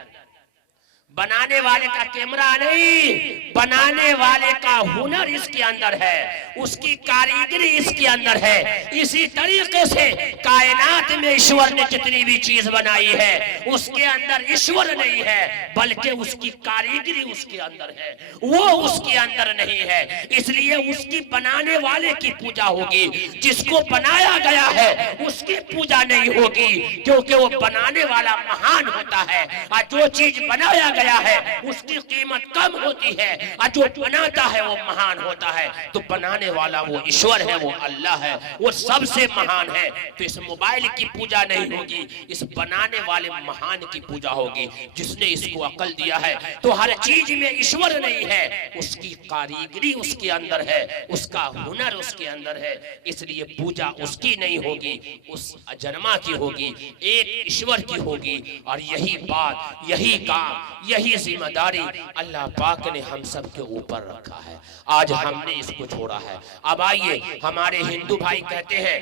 बनाने वाले का कैमरा नहीं, बनाने वाले का हुनर इसके अंदर है, उसकी कारीगरी इसके अंदर है। इसी तरीके से कायनात में ईश्वर ने जितनी भी चीज बनाई है उसके अंदर ईश्वर नहीं है, बल्कि उसकी कारीगरी उसके अंदर है, वो उसके अंदर नहीं है। इसलिए उसकी बनाने वाले की पूजा होगी, जिसको बनाया गया है उसकी पूजा नहीं होगी, क्योंकि वो बनाने वाला महान होता है और जो चीज बनाया गया है उसकी कीमत कम होती है और जो बनाता है वो महान होता है। तो बनाने वाला वो ईश्वर है, वो अल्लाह है, वो सबसे महान है। तो इस मोबाइल की पूजा नहीं होगी, इस बनाने वाले महान की पूजा होगी जिसने इसको अकल दिया है। तो हर चीज में ईश्वर नहीं है, उसकी कारीगरी उसके अंदर है, उसका हुनर उसके अंदर है, इसलिए पूजा उसकी नहीं होगी, उस अजन्मा की होगी, एक ईश्वर की होगी। और यही बात, यही काम, यही जिम्मेदारी अल्लाह पाक ने हम सब के ऊपर रखा है। आज हमने इसको छोड़ा है। अब आइए, हमारे हिंदू भाई कहते हैं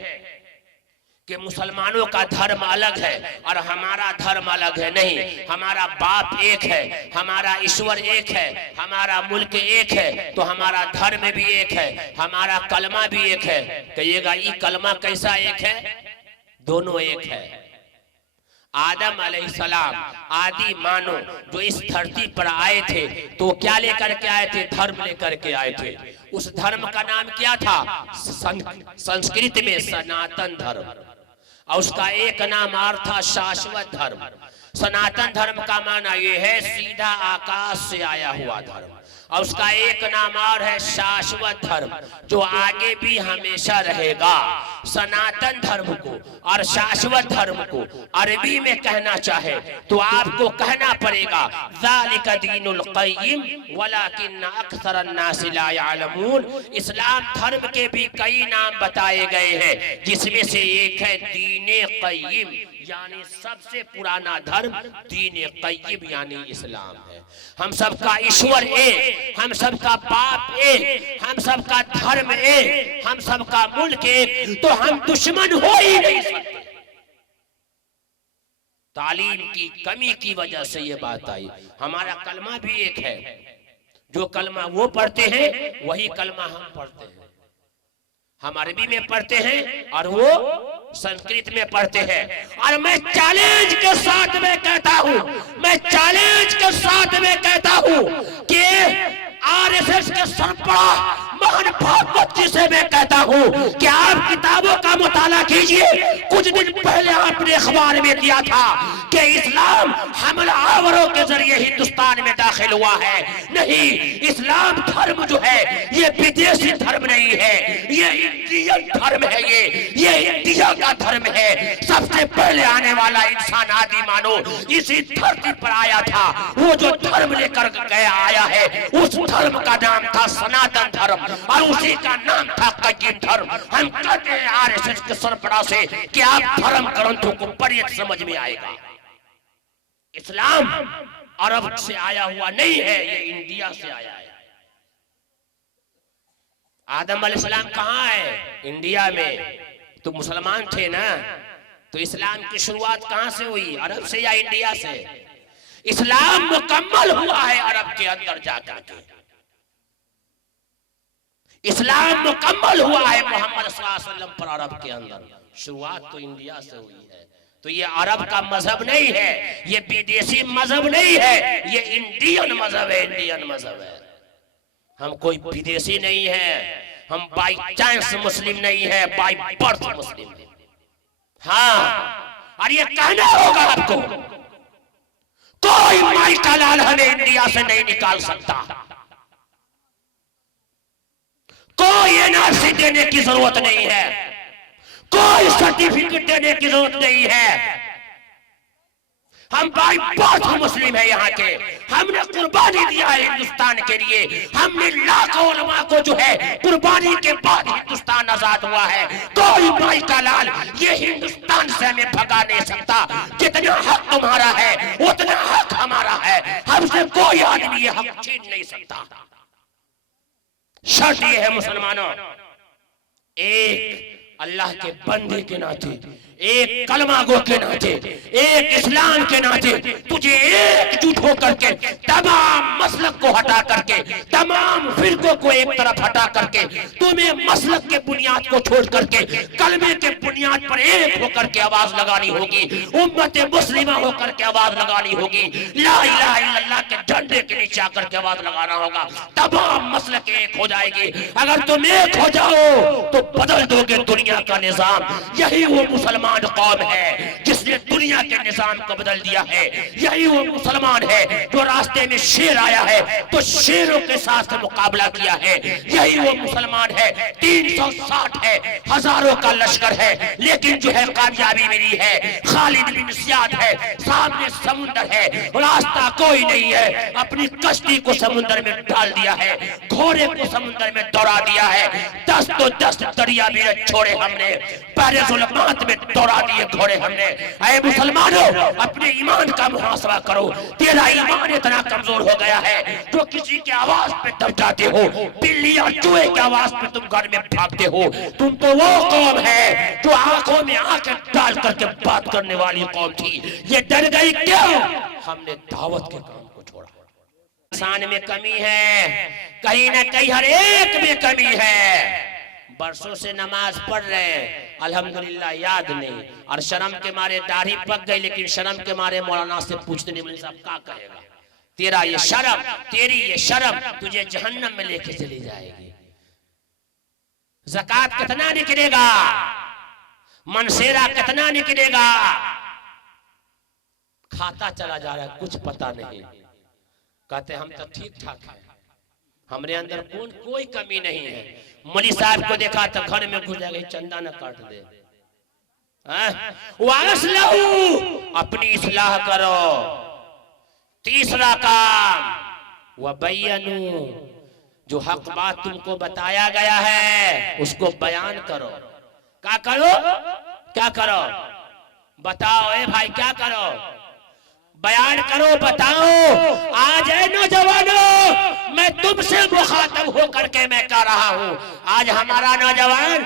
कि मुसलमानों का धर्म अलग है और हमारा धर्म अलग है। नहीं, हमारा बाप एक है, हमारा ईश्वर एक है, हमारा मुल्क एक है, तो हमारा धर्म भी एक है, हमारा कलमा भी एक है। कहिएगा ये कलमा कैसा एक है? दोनों एक है। आदम अलैहिस्सलाम आदि मानो जो इस धरती पर आए थे तो क्या लेकर के आए थे? धर्म लेकर के आए थे। उस धर्म का नाम क्या था? संस्कृत में सनातन धर्म, और उसका एक नाम और था शाश्वत धर्म। सनातन धर्म का माना यह है सीधा आकाश से आया हुआ धर्म, और उसका एक नाम और है शाश्वत धर्म, जो आगे भी हमेशा रहेगा। सनातन धर्म को और शाश्वत धर्म को अरबी में कहना चाहे तो आपको कहना पड़ेगा ज़ालिका दीनुल क़य्यिम वलाकिन्न अक्सरन्नास ला यअलमून। इस्लाम धर्म के भी कई नाम बताए गए हैं, जिसमें से एक है दीने क़य्यिम, यानी सबसे पुराना धर्म दीने क़य्यिम यानी इस्लाम है। हम सबका ईश्वर एक, हम सबका बाप एक, हम सबका धर्म एक, हम सबका मुल्क एक, तो हम दुश्मन हो ही नहीं सकते। तालीम की कमी की वजह से ये बात आई। हमारा कलमा भी एक है, जो कलमा वो पढ़ते हैं वही कलमा हम पढ़ते हैं। हम अरबी में पढ़ते हैं और वो संस्कृत में पढ़ते हैं। और मैं चैलेंज के साथ में कहता हूं, मैं चैलेंज के साथ में कहता हूं कि आरएसएस के सरबराह मोहन भागवत जी से मैं कहता हूं कि आप किताबों का मुताला कीजिए। कुछ दिन पहले आपने अखबार में दिया था कि इस्लाम हमलावरों के जरिए हिंदुस्तान में दाखिल हुआ है। नहीं, इस्लाम धर्म जो है ये विदेशी धर्म नहीं है, ये इंडियन धर्म है, ये इंडिया का धर्म है। सबसे पहले आने वाला इंसान आदि मानो इसी धरती पर आया था। वो जो धर्म लेकर गया आया है उस धर्म का नाम था सनातन धर्म और उसी का नाम था क़य्यिम धर्म। हम कहते हैं आरएसएस के सरबराह से कि आप धर्म ग्रंथों को पढ़िए, समझ में आएगा। इस्लाम अरब से आया हुआ नहीं है, ये इंडिया से आया है। आदम अलैहिस्सलाम कहाँ है? इंडिया में। तो मुसलमान थे ना, तो इस्लाम की शुरुआत कहां से हुई? अरब से या इंडिया से? इस्लाम मुकम्मल हुआ है अरब के अंदर जाकर के। इस्लाम मुकम्मल हुआ है मोहम्मद सल्लल्लाहु अलैहि वसल्लम पर अरब के अंदर। शुरुआत तो इंडिया से हुई है। तो ये अरब का मजहब नहीं है, ये विदेशी मजहब नहीं है, ये इंडियन मजहब है, इंडियन मजहब है। हम कोई विदेशी नहीं है, हम बाई चांस मुस्लिम नहीं है, बाई बर्थ मुस्लिम है। हाँ, और ये कहना होगा आपको, कोई माई का लाल हमें इंडिया से नहीं निकाल सकता, कोई एनआरसी देने की जरूरत नहीं है, कोई सर्टिफिकेट देने की जरूरत नहीं है। हम बाई बर्थ मुस्लिम है यहाँ के। हमने कुर्बानी दिया है हिंदुस्तान के लिए। हमने लाखों उलमा को जो है कुर्बानी के बाद हिंदुस्तान आजाद हुआ है। कोई भाई का लाल ये हिंदुस्तान से हमें भगा नहीं सकता। जितना हक तुम्हारा है उतना हक हमारा है। हमसे कोई आदमी ये हक छीन नहीं सकता। शर्त ये है मुसलमानों, एक अल्लाह के बंदे के नाते, एक कलमा गो के नाते, एक इस्लाम के नाते तुझे एकजुट होकर के तमाम मसलक को हटा करके, तमाम फिरकों को एक तरफ हटा करके, तुम्हें मसलक के बुनियाद को छोड़ करके कलमे के बुनियाद पर एक होकर के आवाज लगानी होगी। उम्मत मुस्लिमा होकर के आवाज लगानी होगी। ला इलाहा इल्लल्लाह के झंडे के नीचे आकर के आवाज लगाना होगा। तमाम मसलक एक हो जाएगी। अगर तुम एक हो जाओ तो बदल दोगे दुनिया का निजाम। यही वो मुसलमान कौम है जिसने दुनिया के निजाम को बदल दिया है। यही वो मुसलमान है जो रास्ते में शेर आया है तो शेरों के साथ मुकाबला किया है। यही वो मुसलमान है, 360 है, हजारों का लश्कर है, लेकिन जो है कामयाबी मिली है। खालिद बिन ज़ियाद है, सामने समुद्र है, रास्ता कोई नहीं है, अपनी कश्ती को समुद्र में डाल दिया है, घोड़े को समुद्र में दौड़ा दिया है। 10 तो 10 दरिया भी छोड़े हमने, पहले जुल्मात में दौड़ा दिए घोड़े हमने। ऐ मुसलमानों, अपने ईमान का मुहासबा करो। तेरा ईमान इतना कमजोर हो गया है जो किसी के आवाज पे दब जाते हो, बिल्ली और चूहे की आवाज पे तुम घर में भागते हो। तुम तो वो कौम है जो आंखों में आंखें डाल करके बात करने वाली कौम थी। ये डर गई क्यों? हमने दावत के काम को छोड़ा। इंसान में कमी है, कहीं ना कहीं हर एक में कमी है। बरसों से नमाज पढ़ रहे हैं, अल्हम्दुलिल्लाह याद नहीं, और शर्म के मारे दाढ़ी पक गई, लेकिन शर्म के मारे मौलाना से पूछते नहीं, मौलाना साहब क्या कहेगा? तेरा ये शर्म, तेरी ये शर्म तुझे जहन्नम में लेके चली जाएगी। ज़कात कितना निकलेगा, मनसेरा कितना निकलेगा, खाता चला जा रहा है, कुछ पता नहीं। कहते हम तो ठीक ठाक है, हमारे अंदर कोई कमी नहीं है। मौलवी साहब को देखा तो घर में घुस जाएगा, चंदा न काट दे। अपनी इस्लाह करो। तीसरा काम वबय्यनु, जो हक बात तुमको बताया गया है उसको बयान करो। क्या करो? क्या करो? बताओ ए भाई, क्या करो? बयान करो, बताओ। आज है नौजवानों, मैं तुमसे मुखातब होकर के मैं कह रहा हूँ। आज हमारा नौजवान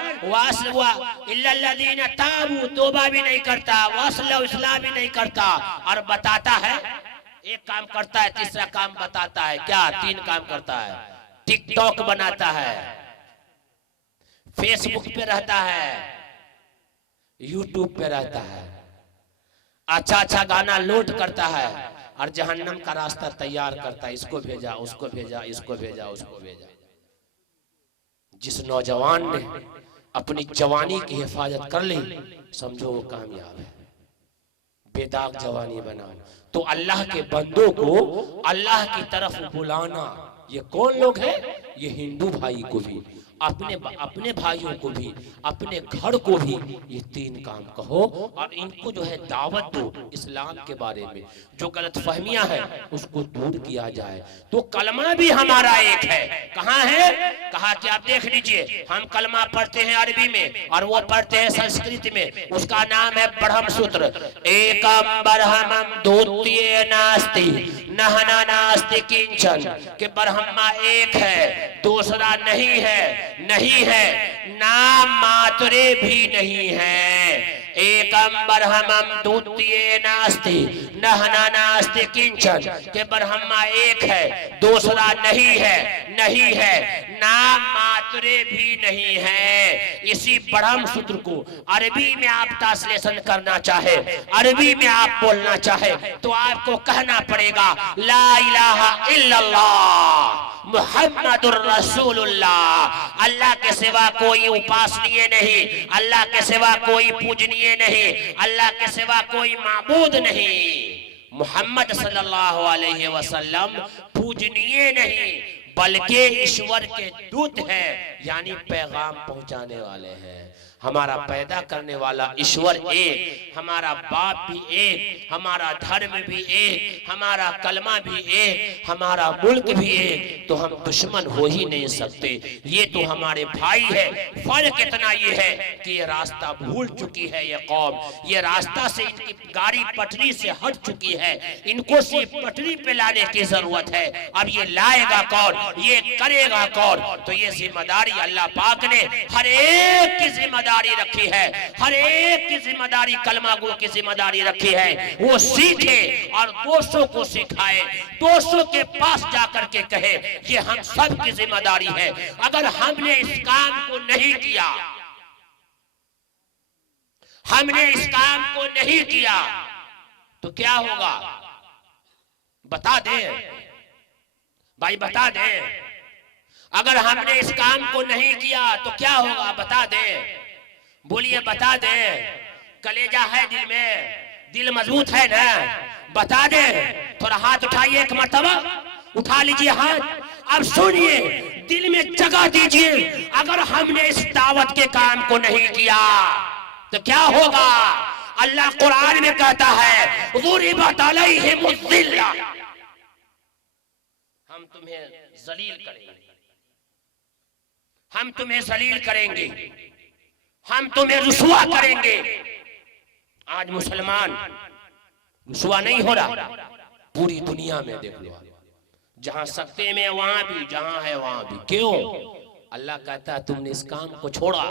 इल्लल्लज़ीना ताबू, तौबा भी नहीं करता, वस्लु इस्लाह भी नहीं करता, और बताता है एक काम करता है, तीसरा काम बताता है। क्या? 3 काम करता है। टिकटॉक बनाता है, फेसबुक पे रहता है, यूट्यूब पे रहता है, अच्छा अच्छा गाना लोड करता है, और जहन्नम का रास्ता तैयार करता है। इसको भेजा, उसको भेजा, इसको भेजा, उसको भेजा। जिस नौजवान ने अपनी जवानी की हिफाजत कर ली, समझो वो कामयाब है। बेदाग जवानी बनाओ। तो अल्लाह के बंदों को अल्लाह की तरफ बुलाना, ये कौन लोग हैं? ये हिंदू भाई को भी, अपने भाइयों को भी, अपने घर को भी ये 3 काम कहो और इनको जो है दावत दो इस्लाम के बारे में। जो गलत फहमियां हैं उसको दूर किया जाए। तो कलमा भी हमारा एक है। कहाँ है? कहा कि आप देख लीजिए, हम कलमा पढ़ते हैं अरबी में और वो पढ़ते हैं संस्कृत में। उसका नाम है ब्रह्म सूत्र। एकम ब्रह्मम द्वितीय नास्ति नहना नास्ति किंचन, कि ब्रह्मा एक है, दूसरा नहीं है, नहीं है, नाम मात्रे भी नहीं है। एकम ब्रह्मम द्वितीय नास्ति नहना नास्ति किंचन, के ब्रह्मा एक है, दूसरा नहीं है, नहीं है, नाम मात्रे भी नहीं है। इसी ब्रह्म सूत्र को अरबी में आप ट्रांसलेशन करना चाहे, अरबी में आप बोलना चाहे, तो आपको कहना पड़ेगा ला इलाहा इल्लल्लाह मुहम्मदुर रसूलुल्लाह। अल्लाह के सिवा कोई उपासनीय नहीं, अल्लाह के सिवा कोई पूजनीय नहीं, अल्लाह के सिवा कोई माबूद नहीं। मुहम्मद सल्लल्लाहु अलैहि वसल्लम पूजनीय नहीं बल्कि ईश्वर के दूत हैं, यानी पैगाम पहुंचाने वाले हैं। हमारा पैदा करने वाला ईश्वर एक, हमारा बाप भी एक, हमारा धर्म भी एक, हमारा कलमा भी एक, हमारा मुल्क भी एक। तो हम दुश्मन हो ही नहीं सकते। ये तो हमारे भाई है। फर्क इतना ये है कि ये रास्ता भूल चुकी है ये कौम, ये रास्ता से इनकी गाड़ी पटरी से हट चुकी है। इनको सिर्फ पटरी पे लाने की जरूरत है। अब ये लाएगा कौन, ये करेगा कौन? तो ये जिम्मेदारी अल्लाह पाक ने हर एक की जिम्मेदारी रखी है, हर एक की जिम्मेदारी, कलमा गो की जिम्मेदारी रखी है। वो सीखे और दोस्तों को सिखाए, दोस्तों के पास जाकर के कहे ये हम सब की जिम्मेदारी है। अगर हमने इस काम को नहीं किया, हमने इस काम को नहीं किया तो क्या होगा? बता दें भाई, बता दें। अगर हमने इस काम को नहीं किया तो क्या होगा? बता दें, बोलिए, बता दें। कलेजा है दिल में, दिल मजबूत है ना? बता दें। थोड़ा हाथ उठाइए, एक मर्तबा उठा लीजिए हाथ। अब सुनिए, दिल में जगह दीजिए। अगर हमने इस दावत के काम को नहीं किया तो क्या होगा? अल्लाह कुरान में कहता है ज़ुरिबत अलैहिमुज़ ज़िल्ला, हम तुम्हें जलील करेंगे, हम तुम्हें जलील करेंगे, हम तुम्हें रुसवा करेंगे। आज मुसलमान रुसवा नहीं हो रहा, पूरी दुनिया में देख लो, जहां सकते में वहां भी, जहां है वहां भी। क्यों? अल्लाह कहता है तुमने इस काम को छोड़ा,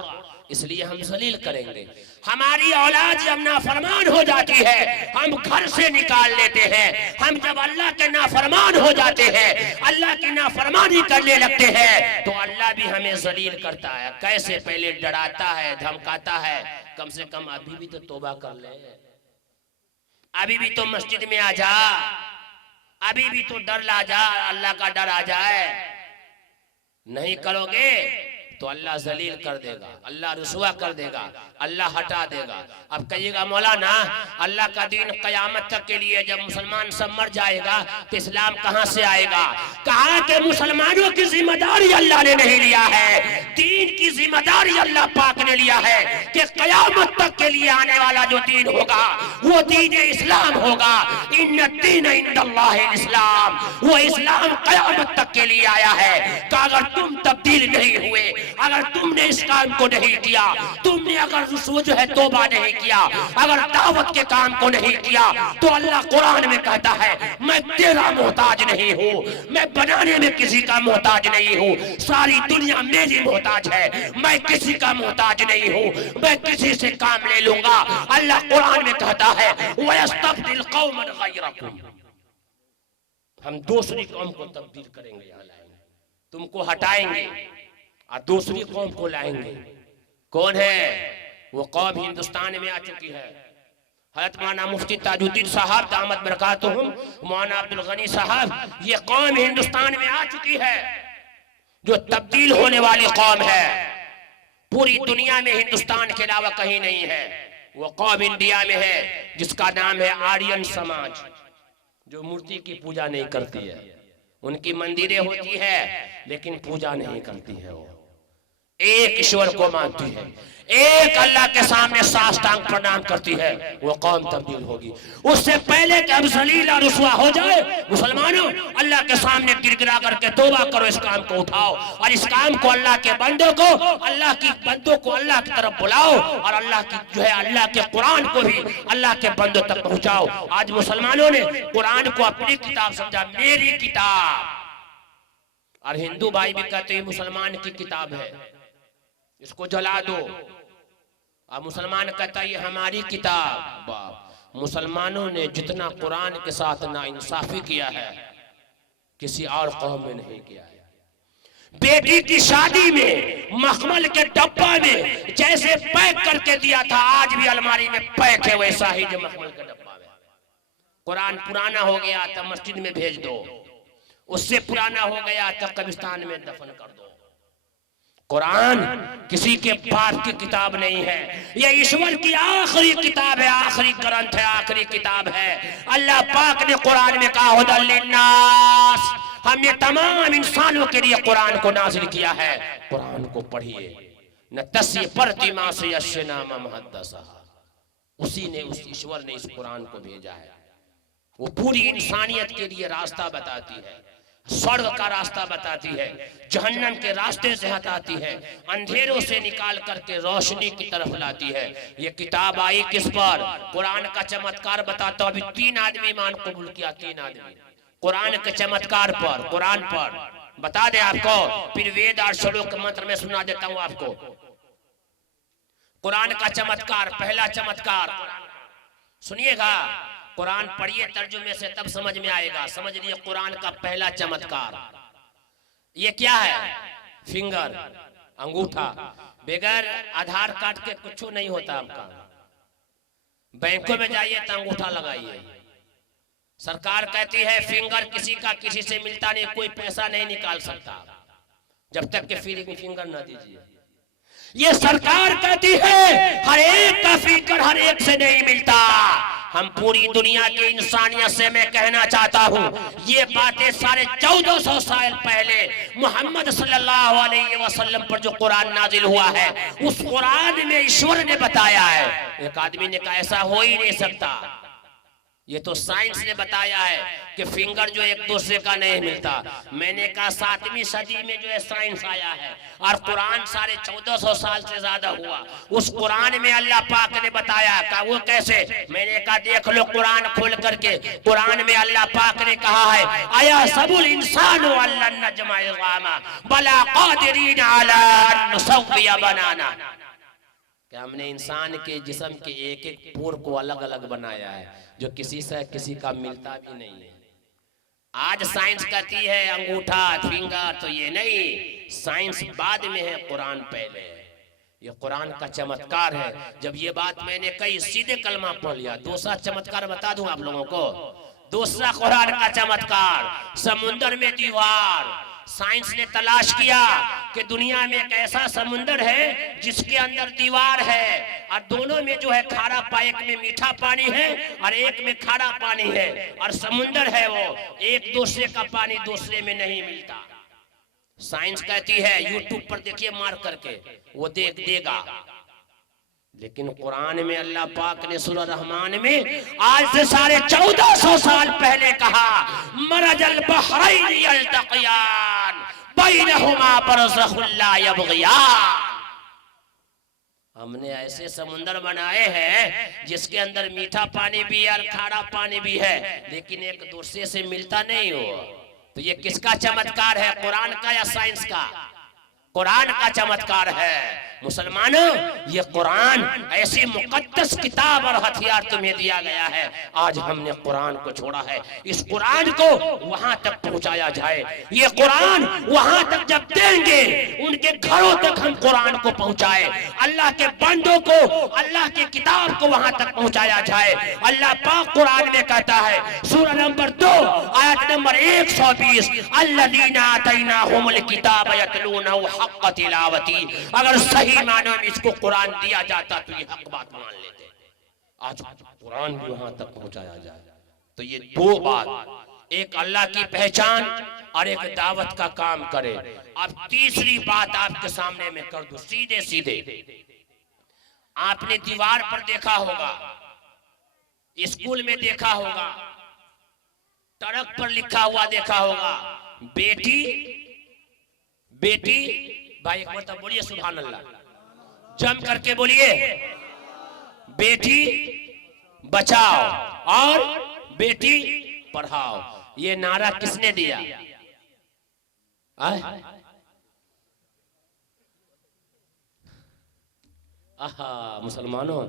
इसलिए हम जलील करेंगे। हमारी औलाद जब नाफरमान हो जाती है हम घर से निकाल लेते हैं। हम जब अल्लाह के नाफरमान हो जाते हैं, अल्लाह की नाफरमानी करने लगते हैं, तो अल्लाह भी हमें जलील करता है। कैसे? पहले डराता है, धमकाता है, कम से कम अभी भी तो तौबा कर ले, अभी भी तो मस्जिद में आ जा, अभी भी तो डर ला जा, अल्लाह का डर आ जाए। नहीं करोगे तो अल्लाह जलील कर देगा, अल्लाह रुसवा कर देगा, अल्लाह हटा देगा। अब कहिएगा मौलाना अल्लाह का दीन कयामत तक के लिए, जब मुसलमान सब मर जाएगा तो इस्लाम कहां से आएगा? कहा कि मुसलमानों की जिम्मेदारी अल्लाह ने नहीं लिया है, दीन की जिम्मेदारी अल्लाह पाक ने लिया है कि कयामत तक के लिए आने वाला जो दीन होगा वो दीन इस्लाम होगा। इन्ना दीन इंदल्लाहिल इस्लाम, वो इस्लाम कयामत तक के लिए आया है। कि अगर तुम तब्दील नहीं हुए, अगर तुमने इस काम को नहीं किया, तुमने अगर रुसवा जो है तौबा नहीं किया, अगर दावत के काम को नहीं किया, तो अल्लाह कुरान में कहता है मैं तेरा मोहताज नहीं हूँ, मैं बनाने में किसी का मोहताज नहीं हूँ, सारी दुनिया मेरी मोहताज है, मैं किसी का मोहताज नहीं हूँ, मैं किसी से काम ले लूंगा। अल्लाह कुरान में कहता है वयस्तब्दिल कौमन गैरकुम, हम दूसरी कौम को तब्दील करेंगे, यहाँ लाएंगे, तुमको हटाएंगे और दूसरी कौम को लाएंगे। कौन है वो कौम? हिंदुस्तान में आ चुकी है। हज़रत मौलाना मुफ्ती ताजुद्दीन साहब दामत बरकातुहुम, मौलाना अब्दुल गनी साहब, ये कौम हिंदुस्तान में आ चुकी है जो तब्दील होने वाली कौम है। पूरी दुनिया में हिंदुस्तान के अलावा कहीं नहीं है। वो कौम इंडिया में है जिसका नाम है आर्यन समाज, जो मूर्ति की पूजा नहीं करती है। उनकी मंदिरें होती है लेकिन पूजा नहीं करती है। वो एक ईश्वर को मानती है, एक अल्लाह के सामने साष्टांग प्रणाम करती है, वो कौम तब्दील होगी। उससे पहले कि अब जलील और रुसवा हो जाए, मुसलमानों अल्लाह के सामने गिड़गिड़ा करके तौबा करो, इस काम को उठाओ और इस काम को अल्लाह के बंदों को, अल्लाह की बंदों को अल्लाह की तरफ बुलाओ और अल्लाह की जो है अल्लाह के कुरान को भी अल्लाह के बंदों तक पहुंचाओ। आज मुसलमानों ने कुरान को अपनी किताब समझा, मेरी किताब, और हिंदू भाई भी कहते हैं मुसलमान की किताब है, इसको जला दो। अब मुसलमान कहता है ये हमारी किताब। बाप, मुसलमानों ने जितना कुरान के साथ नाइंसाफी किया है किसी और कौम में नहीं किया है। बेटी की शादी में मखमल के डब्बा में जैसे पैक करके दिया था, आज भी अलमारी में पैक है वैसा ही जो मखमल के डब्बा में। कुरान पुराना हो गया तो मस्जिद में भेज दो, उससे पुराना हो गया तो कब्रिस्तान में दफन कर दो। कुरान किसी के पास की किताब नहीं है, ये ईश्वर की आखिरी किताब है, आखिरी ग्रंथ है, आखिरी किताब है। अल्लाह पाक ने कुरान में कहा हुदल लिन्नास, हमने तमाम इंसानों के लिए कुरान को नाज़िल किया है। कुरान को पढ़िए, न तस्य प्रतिमा से यशनामा मुहद्दसा, उसी ने, उस ईश्वर ने इस कुरान को भेजा है। वो पूरी इंसानियत के लिए रास्ता बताती है, स्वर्ग का रास्ता बताती है, जहन्नम के रास्ते से हटाती है, अंधेरों से निकाल करके रोशनी की तरफ लाती है। ये किताब आई किस पर? कुरान का चमत्कार बताता हूं। अभी 3 आदमी ईमान कबूल किया, 3 आदमी कुरान के चमत्कार पर, कुरान पर बता दे आपको, फिर वेद और श्लोक मंत्र में सुना देता हूं आपको। कुरान का चमत्कार, पहला चमत्कार सुनिएगा, कुरान पढ़िए तर्जुमे से तब समझ में आएगा। समझ लिए कुरान का पहला चमत्कार ये क्या है? फिंगर, अंगूठा। बगैर आधार कार्ड के कुछ नहीं होता आपका। बैंकों में जाइए तो अंगूठा लगाइए। सरकार कहती है फिंगर किसी का किसी से मिलता नहीं, कोई पैसा नहीं निकाल सकता जब तक के फिंगर ना दीजिए। ये सरकार कहती है हर एक का फिंगर हर एक से नहीं मिलता। हम पूरी दुनिया की इंसानियत से मैं कहना चाहता हूँ, ये बातें साढ़े 1400 साल पहले मोहम्मद सल्लल्लाहु अलैहि वसल्लम पर जो कुरान नाजिल हुआ है, उस कुरान में ईश्वर ने बताया है। एक आदमी ने कहा ऐसा हो ही नहीं सकता, ये तो साइंस ने बताया है कि फिंगर जो एक दूसरे का नहीं मिलता। मैंने कहा 7वीं सदी में जो है साइंस आया है और कुरान साढ़े 1400 साल से ज्यादा हुआ। उस कुरान में अल्लाह पाक ने बताया, कहा वो कैसे? मैंने कहा देख लो कुरान खोल करके, कुरान में अल्लाह पाक ने कहा है आया सबुल इंसानु अल्लन नजमा इज़ामा बला कादिरीन अला अन नुसव्विया बनाना, कि हमने इंसान के जिस्म के एक एक पोर को अलग अलग बनाया है जो किसी से किसी का मिलता भी नहीं है। आज साइंस कहती है अंगूठा फिंगर, तो ये नहीं, साइंस बाद में है, कुरान पहले है। ये कुरान का चमत्कार है। जब ये बात मैंने कही सीधे कलमा पढ़ लिया। दूसरा चमत्कार बता दूं आप लोगों को। दूसरा कुरान का चमत्कार, समुद्र में दीवार। साइंस ने तलाश किया कि दुनिया में एक ऐसा समुंदर है जिसके अंदर दीवार है और दोनों में जो है खारा पानी, एक में मीठा पानी है और एक में खारा पानी है, और समुंदर है वो, एक दूसरे का पानी दूसरे में नहीं मिलता। साइंस कहती है, यूट्यूब पर देखिए मार करके, वो देख देगा। लेकिन कुरान में अल्लाह पाक ने सूरह रहमान में आज से साढ़े 1400 साल पहले कहा मरजल बहरैन यल्तक़ियान बैनहुमा बरज़खुन ला यबग़ियान। हमने ऐसे समुंदर बनाए हैं जिसके अंदर मीठा पानी भी है और खारा पानी भी है, लेकिन एक दूसरे से मिलता नहीं हो। तो ये किसका चमत्कार है, कुरान का या साइंस का? कुरान का चमत्कार है। मुसलमानों, ये कुरान ऐसी मुकद्दस किताब और हथियार तुम्हें दिया गया है। आज हमने कुरान को छोड़ा है। इस कुरान को वहां तक पहुंचाया जाए। ये कुरान वहां तक जब देंगे, उनके घरों तक हम कुरान को पहुंचाए। अल्लाह के बंदों को अल्लाह की किताब को वहां तक पहुंचाया जाए। अल्लाह पाक कुरान में कहता है, सूरह नंबर 2 आयत नंबर 120, अल्लज़ीना आतैनाहुमुल किताब यतलूनहु हक़्क़ तिलावती। अगर सही मानो में इसको कुरान दिया जाता तो ये हक बात मान लेते। आज कुरान भी वहां तक पहुंचाया जाए। तो ये दो बात, एक अल्लाह की पहचान और एक दावत का काम करे। अब तीसरी बात आपके सामने मैं कर दूं सीधे सीधे। आपने दीवार पर देखा होगा, स्कूल में देखा होगा, ट्रक पर लिखा हुआ देखा होगा, बेटी बेटी। भाई एक मतलब बोलिए सुभान अल्लाह, जम करके बोलिए, बेटी बचाओ और बेटी पढ़ाओ। ये नारा किसने दिया? आहा मुसलमानों,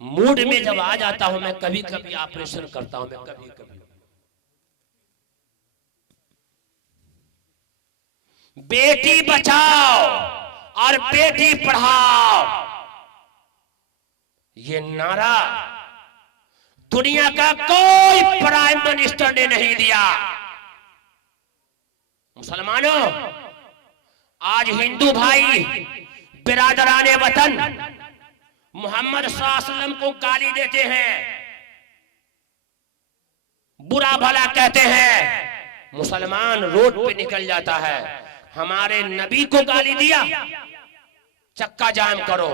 मूड में जब आ जाता हूं मैं, कभी कभी ऑपरेशन करता हूं मैं, कभी कभी। बेटी बचाओ और बेटी पढ़ाओ, ये नारा दुनिया का कोई प्राइम मिनिस्टर ने नहीं दिया। मुसलमानों, आज हिंदू भाई बिरादराने वतन मोहम्मद सल्लल्लाहु अलैहि वसल्लम को गाली देते हैं, बुरा भला कहते हैं। मुसलमान रोड पे निकल जाता है, हमारे नबी को गाली दिया, चक्का जाम करो,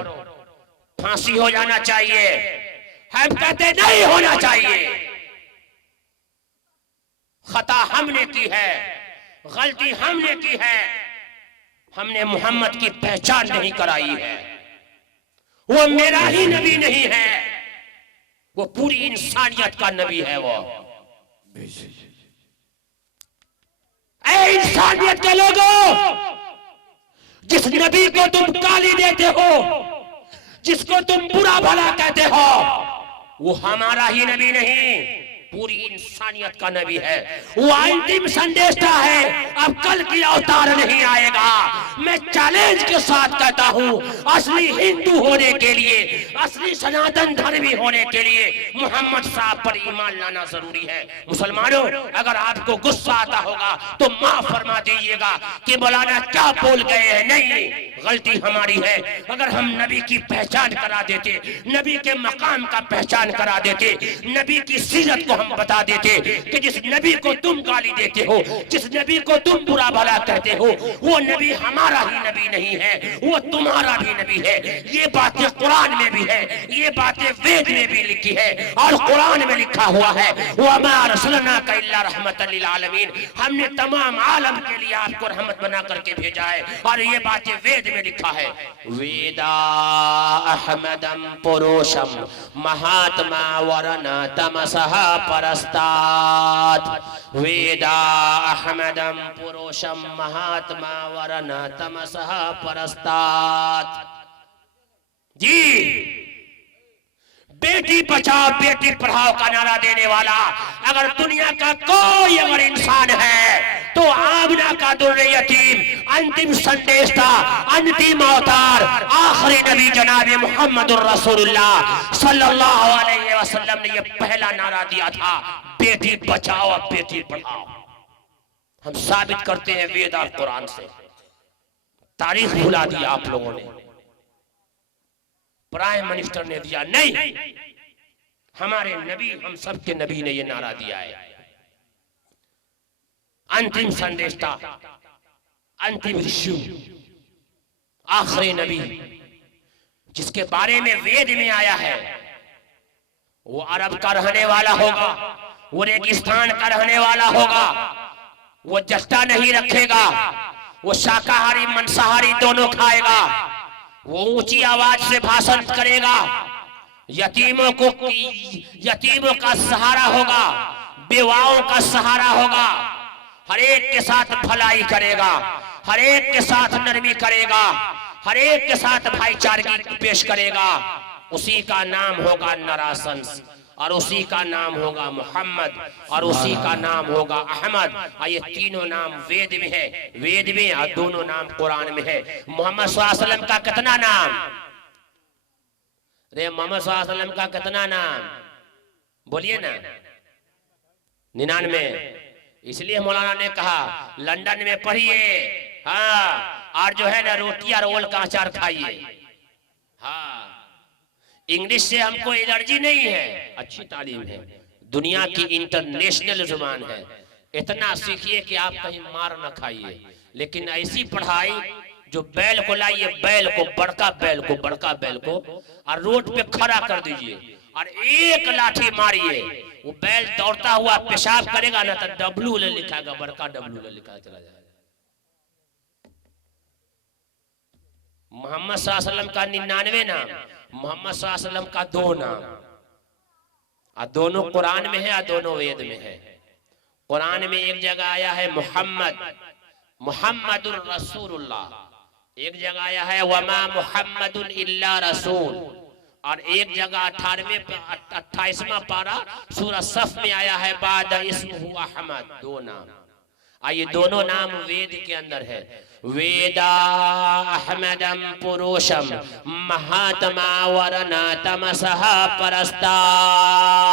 फांसी हो जाना चाहिए। हम कहते नहीं होना चाहिए। खता हमने की है, गलती हमने की है, हमने मोहम्मद की पहचान नहीं कराई है। वो मेरा ही नबी नहीं है, वो पूरी इंसानियत का नबी है। वो ऐ इंसानियत के लोगों, जिस नबी को तुम गाली देते हो, जिसको तुम बुरा भला कहते हो, वो हमारा ही नबी नहीं, पूरी इंसानियत का नबी है। वो अंतिम संदेशा है, अब कल की अवतार नहीं आएगा। मैं चैलेंज के साथ कहता हूं, असली हिंदू होने के लिए, असली सनातन धर्मी होने के लिए मोहम्मद साहब पर ईमान लाना जरूरी है। मुसलमानों, अगर आपको गुस्सा आता होगा तो माफ फरमा दीजिएगा कि मौलाना क्या बोल गए हैं। नहीं, गलती हमारी है। अगर हम नबी की पहचान करा देते, नबी के मकाम का पहचान करा देते, नबी की सीरत को हम बता देते कि जिस नबी को तुम गाली देते हो, जिस नबी को तुम बुरा भला कहते हो, वो नबी हमारा ही नबी नहीं है, वो तुम्हारा भी नबी है। ये बातें कुरान में भी है, ये बातें वेद में भी लिखी है, और कुरान में लिखा हुआ है, वो अमा रसूलना का इल्ला रहमतल लिल आलमीन, हमने तमाम आलम के लिए आपको रहमत बना करके भेजा है। और ये बातें वेद में लिखा है। वेदा अहमदम पुरुषम महात्मा वरना तमसह परस्तात। वेदा अहमदम पुरुषम महात्मा वरना तमसह परस्तात। जी, बेटी बचाओ बेटी पढ़ाओ का नारा देने वाला अगर दुनिया का कोई अगर इंसान है तो आमना का दुर्रे यतीम, अंतिम संदेशता, अंतिम अवतार, आखिरी नबी जनाब मुहम्मदुर रसूलुल्लाह सल्लल्लाहु अलैहि वसल्लम ने यह पहला नारा दिया था, बेटी बचाओ और बेटी पढ़ाओ। हम साबित करते हैं वेद और कुरान से। तारीख भुला दिया आप लोगों ने, प्राइम मिनिस्टर ने दिया नहीं, हमारे नबी, हम सबके नबी ने यह नारा दिया है। अंतिम संदेशता, अंतिम ऋषि, आखिरी नबी जिसके बारे में वेद में आया है, वो अरब का रहने वाला होगा, वो रेगिस्तान का रहने वाला होगा, वो जस्ता नहीं रखेगा, वो शाकाहारी मांसाहारी दोनों खाएगा, वो ऊंची आवाज से भाषण करेगा, यतीमों का सहारा होगा, बेवाओं का सहारा होगा, हर एक के साथ भलाई करेगा, हर एक के साथ नरमी करेगा, हर एक के साथ भाईचारगी पेश करेगा। उसी का नाम होगा नरासंस, और उसी का नाम होगा मोहम्मद, और उसी का नाम होगा अहमद। ये तीनों नाम वेद में है, वेद में, और दोनों नाम कुरान में है। मोहम्मद सल्लल्लाहु अलैहि वसल्लम का कितना नाम? रे मोहम्मद सल्लल्लाहु अलैहि वसल्लम का कितना नाम बोलिए ना? 99। इसलिए मौलाना ने कहा लंदन में पढ़िए, हाँ, और जो है ना रोटी और ओल का अचार खाइए। हाँ, इंग्लिश से हमको एलर्जी नहीं है, अच्छी तालीम है, दुनिया की इंटरनेशनल जुबान है। इतना सीखिए कि आप कहीं मार न खाइए। लेकिन ऐसी पढ़ाई जो बैल को लाइए, बैल को बड़का बैल को और रोड पे खड़ा कर दीजिए और एक लाठी मारिए, वो बैल दौड़ता हुआ पेशाब करेगा ना तो डब्लू ले लिखाएगा, बड़का डब्लू ले लिखा चला जाएगा। मोहम्मद सल्लल्लाहु अलैहि वसल्लम का 99 नाम, मोहम्मद सल्लल्लाहु अलैहि वसल्लम का 2 नाम, और दोनों कुरान में है और दोनों वेद में है। कुरान में एक जगह आया है मुहम्मदुर रसूलुल्लाह, एक जगह आया है वमा मुहम्मदुन इल्ला रसूल, और एक जगह 28वां पारा सूरह सफ में आया है बाद इस्मुहु अहमद, 2 नाम। आइए दोनों नाम वेद के अंदर है। वेदा अहमदम पुरुषम महात्मा वरना तमसह परस्तात।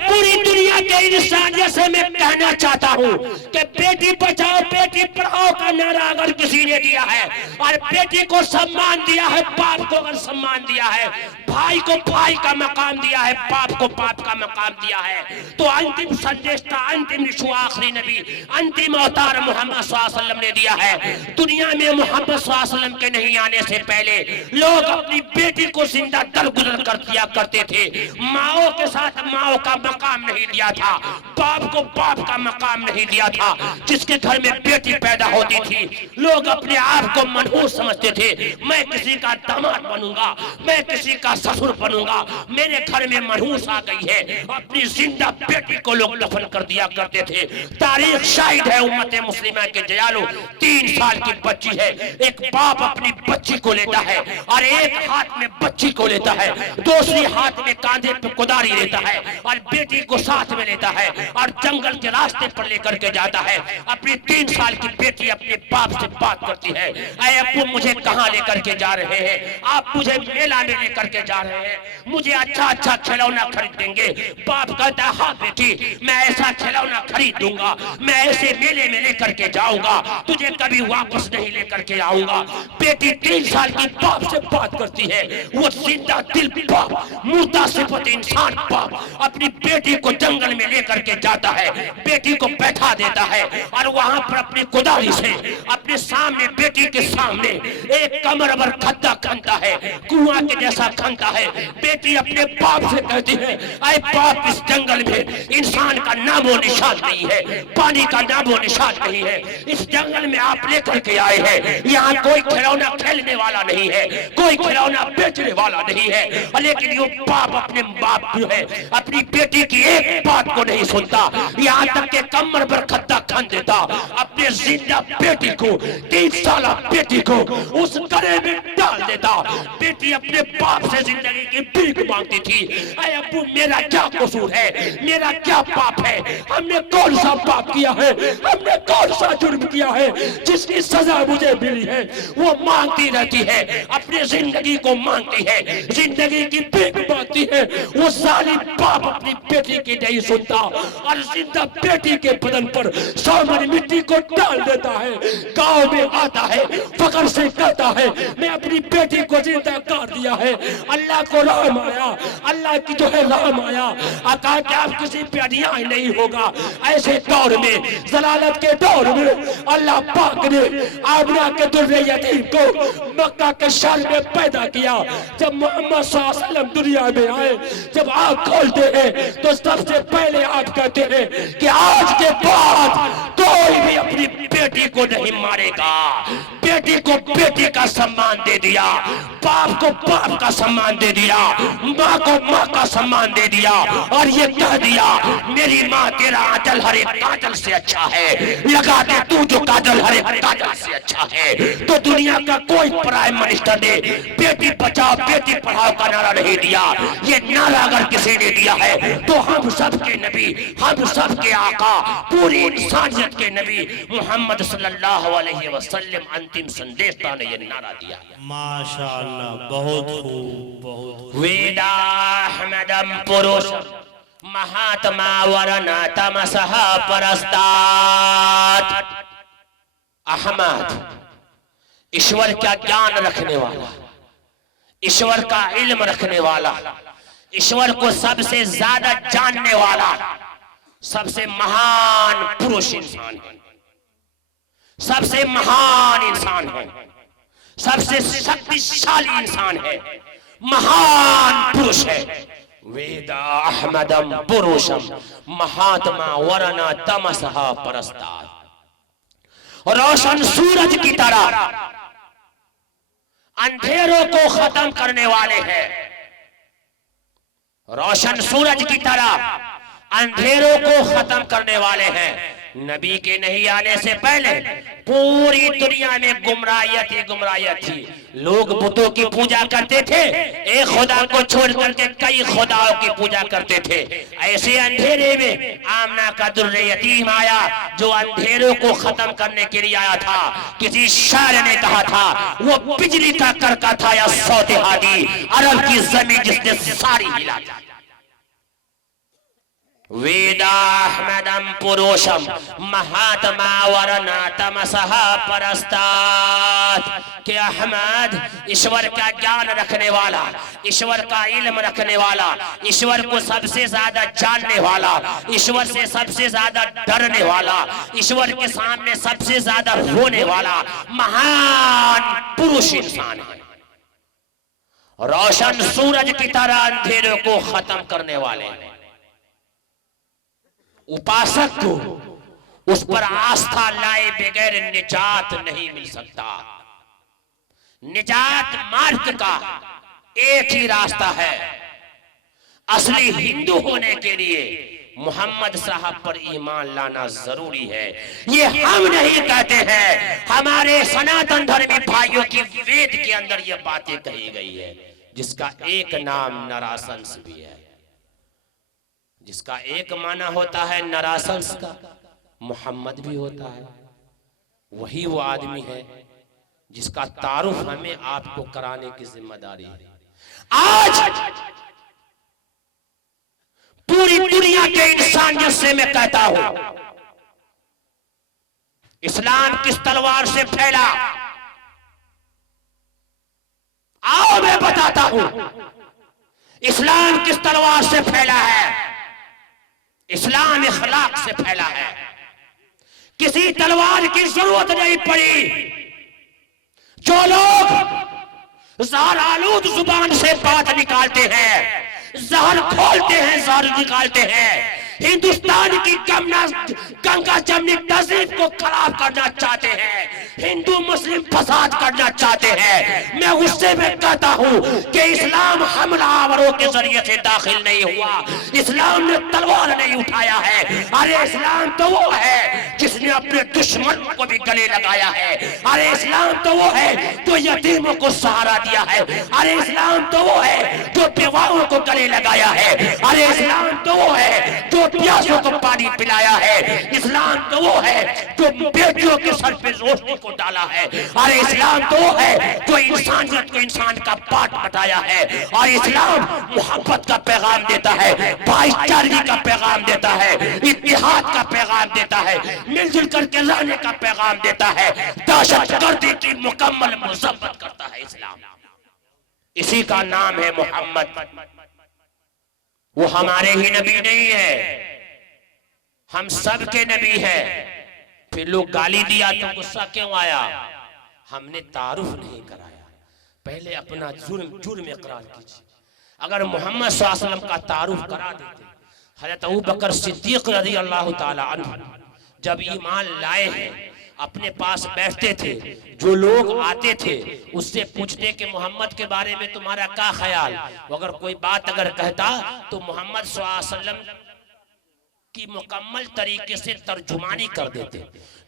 पूरी दुनिया के इंसान जैसे मैं कहना चाहता हूँ कि बेटी बचाओ बेटी पढ़ाओ का नारा अगर किसी ने दिया है और बेटी को सम्मान दिया है, बाप को अगर सम्मान दिया है, भाई को भाई का मकाम दिया है, बाप को बाप का मकाम दिया है, तो अंतिम संदेश था, अंतिम निशु आखिरी नबी, अंतिम अवतार मोहम्मद सल्लल्लाहु अलैहि वसल्लम ने दिया है। दुनिया में मोहम्मद सल्लल्लाहु अलैहि वसल्लम के नहीं आने से पहले लोग अपनी बेटी को जिंदा दरगुजर कर दिया करते थे। माओ के साथ माओ का मकाम नहीं दिया था, बाप को बाप का मकाम नहीं दिया था। जिसके घर में बेटी पैदा होती थी लोग अपने आप को मनहूस समझते थे, मैं किसी का दामाद बनूंगा, मैं किसी का ससुर बनूंगा, मेरे घर में मनहूस आ गई है। अपनी जिंदा बेटी को लोग दफन कर दिया करते थे। तारीख शाहिद है उम्मत मुस्लिमा के जयालो, 3 साल की बच्ची है, एक बाप अपनी बच्ची को लेता है और एक हाथ में बच्ची को लेता है, दूसरी हाथ में कांधे पे कुदारी लेता है और बेटी को साथ में लेता है और जंगल के रास्ते पर लेकर के जाता है। अपनी 3 साल की बेटी अपने बाप से बात करती है, ऐ अब्बू मुझे कहाँ लेकर के जा रहे हैं? आप मुझे मेला में लेकर के जा रहे हैं, मुझे अच्छा अच्छा खिलौना खरीद देंगे। बाप कहता है हाँ बेटी मैं ऐसा खिलौना खरीद दूंगा, मैं ऐसे मेले में लेकर के जाऊंगा, तुझे कभी वापस नहीं लेकर के आऊंगा। बेटी 3 साल की बाप से बात करती है, वो जिंदा दिल बाप, मुर्दा सिफत इंसान बाप अपनी बेटी को जंगल में लेकर के जाता है, बेटी को बैठा देता है और वहां पर अपनी कुदारी से अपने सामने बेटी के सामने एक कमर भर खद्दा खनता है, कुआं के जैसा खनता है। बेटी अपने बाप से कहती है ऐ बाप इस जंगल में इंसान का नामो निशान नहीं है, पानी का नामो निशान नहीं है, इस जंगल में आप लेकर के आए हैं, यहाँ कोई खिलौना खेलने वाला नहीं है, कोई खिलौना बेचने वाला नहीं है। लेकिन ये बाप अपने बाप जो है अपनी बेटी की एक बात को नहीं सुनता, यहाँ तक के कमर पर खद्दा खन देता, अपने जिंदा बेटी को 3 साल बेटी को उस गड्ढे में डाल देता। बेटी अपने बाप से जिंदगी की भीख मांगती थी, ऐ अब्बू मेरा क्या कसूर है, मेरा क्या पाप है, हमने कौन सा पाप किया है, हमने कौन सा जुर्म किया है जिसकी सजा मुझे मिली है। वो मांगती रहती है, अपनी जिंदगी को मांगती है, जिंदगी की भीख मांगती है। वो जालिम बाप अपनी बेटी की नहीं सुनता और जिंदा बेटी के बदन पर सामने मिट्टी को डाल देता है। गांव में आता है, फकर से कहता है मैं अपनी बेटी को जिंदा कर दिया है। अल्लाह को राम आया, अल्लाह की जो है राम आया, कहा कि आप किसी पे अन्याय नहीं होगा। ऐसे दौर में, जलालत के दौर में अल्लाह पाक ने आमना के दुर्रे यतीम को मक्का के शहर में पैदा किया। जब मोहम्मद सल्लल्लाहु अलैहि वसल्लम दुनिया में आए, जब आँख खोलते हैं तो सबसे पहले आप कहते हैं कि आज के बाद कोई भी अपनी बेटी को नहीं मारेगा। बेटी को बेटी का सम्मान दे दिया, बाप को बाप का सम्मान दे दिया, माँ को माँ का सम्मान दे दिया और ये कह दिया मेरी माँ तेरा आंचल हरे काजल से अच्छा है, लगा दे तू जो काजल हरे काजल से अच्छा है। तो दुनिया का कोई प्राइम मिनिस्टर ने बेटी बचाओ बेटी पढ़ाओ का नारा नहीं दिया। ये नारा अगर किसी ने दिया है तो हम सब के नबी, हम सब के आका, पूरी इंसानियत के नबी मोहम्मद सल्लल्लाहु अलैहि वसल्लम अंतिम संदेश ने ये नारा दिया। माशाअल्लाह, बहुत खूब, बहुत वेदा अहमदम पुरुष महात्मा वरना तमसह परस्तात। अहमद ईश्वर का ज्ञान रखने वाला, ईश्वर का इल्म रखने वाला, ईश्वर को सबसे ज्यादा जानने वाला सबसे महान पुरुष इंसान है, सबसे महान इंसान है, सबसे शक्तिशाली इंसान है, महान पुरुष है। वेदा अहमदम पुरुषम महात्मा वरना तमसहा परस्तार। रोशन सूरज की तरह अंधेरों को खत्म करने वाले हैं, रोशन सूरज की तरह अंधेरों को खत्म करने वाले हैं। नबी के नहीं आने से पहले पूरी दुनिया में गुमराहियत थी। लोग बुतों की पूजा करते थे, एक खुदा को छोड़ करके कई खुदाओं की पूजा करते थे। ऐसे अंधेरे में आमना का दुर्रे यतीम आया जो अंधेरों को खत्म करने के लिए आया था। किसी शायर ने कहा था वो बिजली का करका था या सौतेहादी अरब की जमीन जिसने सारी हिला दी। वेदाहमदम पुरुषम महात्मा वरना तमसहा परस्तात। के अहमद ईश्वर का ज्ञान रखने वाला, ईश्वर का इल्म रखने वाला, ईश्वर को सबसे ज्यादा जानने वाला, ईश्वर से सबसे ज्यादा डरने वाला, ईश्वर के सामने सबसे ज्यादा रोने वाला महान पुरुष इंसान है। रोशन सूरज की तरह अंधेरों को खत्म करने वाले हैं। उपासक को उस पर आस्था लाए बगैर निजात नहीं मिल सकता। निजात मार्ग का एक ही रास्ता है। असली हिंदू होने के लिए मोहम्मद साहब पर ईमान लाना जरूरी है। ये हम नहीं कहते हैं, हमारे सनातन धर्मी भाइयों की वेद के अंदर ये बातें कही गई है, जिसका एक नाम नराशंस भी है, जिसका एक माना होता है नराशंस का, मोहम्मद भी होता है। वही वो आदमी है जिसका तारुफ हमें आपको कराने की जिम्मेदारी है। आज पूरी दुनिया के इंसानियत से मैं कहता हूं, इस्लाम किस तलवार से फैला? आओ मैं बताता हूं इस्लाम किस तलवार से फैला है। इस्लाम इखलाक से फैला है। किसी तलवार की जरूरत नहीं पड़ी। जो लोग जहर आलूद जुबान से बात निकालते हैं, जहर खोलते हैं, जहर निकालते हैं, हिंदुस्तान की गंगा जमनी तहजीब को खराब करना चाहते हैं, हिंदू मुस्लिम फसाद करना चाहते हैं, मैं उससे मैं कहता हूं कि इस्लाम हमलावरों के जरिए से दाखिल नहीं हुआ। इस्लाम ने तलवार नहीं उठाया है। अरे इस्लाम तो वो है जिसने अपने दुश्मन को भी गले लगाया है। अरे इस्लाम तो वो है जो यतीमों को सहारा दिया है। अरे इस्लाम तो वो है जो बेवाओं को गले लगाया है। अरे इस्लाम तो वो है जो प्यासों को पानी पिलाया है। इस्लाम तो वो है जो बेटियों के सर पे रोशनी को डाला है। अरे इस्लाम तो वो है जो इंसानियत को इंसान का पाठ बताया है। और इस्लाम मोहब्बत का पैगाम देता है, भाईचारगी का पैगाम देता है, इत्तेहाद का पैगाम देता है, मिलजुल करके रहने का पैगाम देता है, दहशतगर्दी की मुकम्मल मुज़म्मत करता है इस्लाम। इसी का नाम है मोहम्मद। वो हमारे ही नबी नहीं है, हम सब के नबी हैं। फिर लोग गाली दिया तो गुस्सा क्यों आया? हमने तारुफ नहीं कराया। पहले अपना जुर्म इकरार कीजिए। अगर मोहम्मद सल्लल्लाहु अलैहि वसल्लम का तारुफ करा देते, हज़रत अबू बकर सिद्दीक रज़ी अल्लाह ताला अन्हु जब ईमान लाए हैं, अपने पास बैठते थे, जो लोग आते थे उससे पूछते कि मोहम्मद के बारे में तुम्हारा क्या ख्याल। अगर कोई बात अगर कहता तो मोहम्मद सल्लल्लाहु अलैहि वसल्लम की मुकम्मल तरीके से तर्जुमानी कर देते,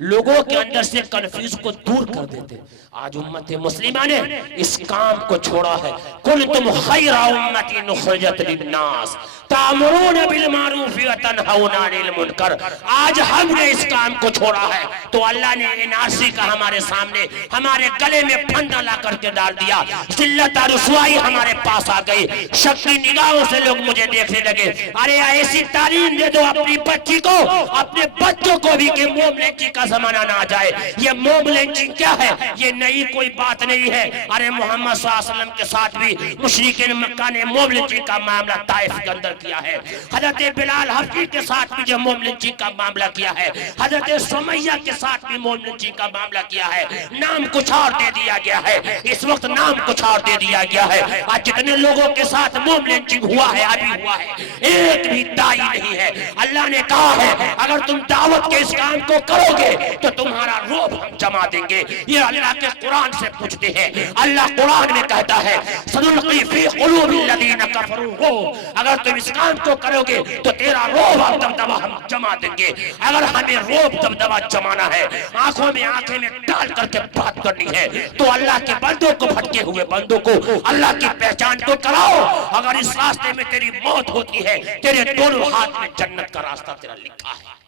लोगों के अंदर से कंफ्यूज को दूर कर देते। आज उम्मत मुस्लिमा ने इस काम को छोड़ा है। कुंतुम खैरा उम्मतिन उखरिजत लिन्नास तामुरून बिल मारूफ व तनहौना अनिल मुनकर। आज हमने इस काम को छोड़ा है तो अल्लाह ने एनआरसी का हमारे सामने, हमारे गले में फंदा ला करके डाल दिया। जिल्लत और रुसवाई हमारे पास आ गई। शक्की निगाहों से लोग मुझे देखने लगे। अरे ऐसी तालीम दे दो अपनी बच्ची को, अपने बच्चों को भी कि मोमने की कसम जमाना ना आ जाए। ये मॉब लिंचिंग क्या है? ये नई कोई बात नहीं है। अरे मोहम्मद सल्लल्लाहु अलैहि वसल्लम के साथ भी मुशरिकीन मक्का ने मॉब लिंचिंग का मामला ताइफ के अंदर किया है। हजरत बिलाल हबशी के साथ भी जो मॉब लिंचिंग का मामला किया है, हजरत सुमैया के साथ भी मॉब लिंचिंग का मामला किया है। नाम कुछ और दे दिया गया है, इस वक्त नाम कुछ और दे दिया गया है। आज जितने लोगों के साथ मॉब लिंचिंग हुआ है, अभी हुआ है, एक भी दाई नहीं है। अल्लाह ने कहा है अगर तुम दावत के इस काम को करोगे तो तुम्हारा रोब हम जमा देंगे। ये अल्लाह के कुरान से पूछते हैं। अल्लाह कुरान में कहता है सनुल्क़ी फी क़ुलूबिल लज़ीना कफ़रू हो, अगर तुम इस काम को करोगे तो तेरा रोब और दबदबा हम जमा देंगे। अगर हमें रोब दबदबा जमाना है, आंखों में आंखें में डाल करके बात करनी है, तो अल्लाह के बंदों को, भटके हुए बंदों को अल्लाह की पहचान को कराओ। अगर इस रास्ते में तेरी मौत होती है, तेरे दोनों हाथ में जन्नत का रास्ता तेरा लिखा है।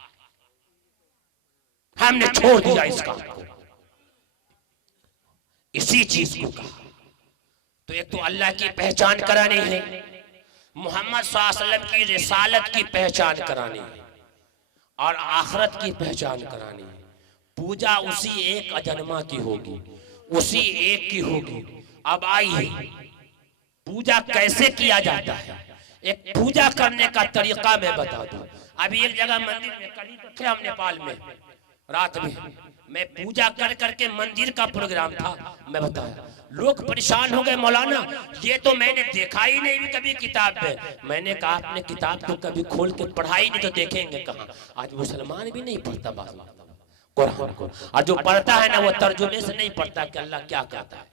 हमने छोड़ दिया इस काम को, इसी चीज को कहा। तो एक तो अल्लाह की पहचान करानी है, मोहम्मद सल्लल्लाहु अलैहि वसल्लम की रिसालत की पहचान करानी है, और आखिरत की पहचान करानी है। पूजा उसी एक अजन्मा की होगी, उसी एक की होगी। अब आइए पूजा कैसे किया जाता है, एक पूजा करने का तरीका मैं बता दूं। अभी एक जगह मंदिर में, कल ही तो थे हम नेपाल में, रात में मैं पूजा कर करके मंदिर का प्रोग्राम था, मैं बताया, लोग परेशान हो गए, मौलाना ये तो मैंने देखा ही नहीं भी कभी किताब में। मैंने कहा आपने किताब तो कभी खोल के पढ़ा ही नहीं तो देखेंगे कहाँ। आज मुसलमान भी नहीं पढ़ता बात कुरान को, और जो पढ़ता है ना वो तर्जुमे से नहीं पढ़ता कि अल्लाह क्या कहता है।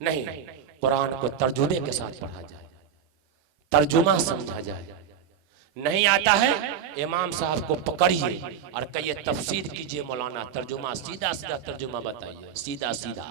नहीं, कुरान को तर्जुमे के साथ पढ़ा जाए, तर्जुमा समझा जाए। नहीं आता है, इमाम साहब को पकड़िए और कहिए तफसीर कीजिए मौलाना, तर्जुमा सीधा सीधा तर्जुमा बताइए, सीधा सीधा।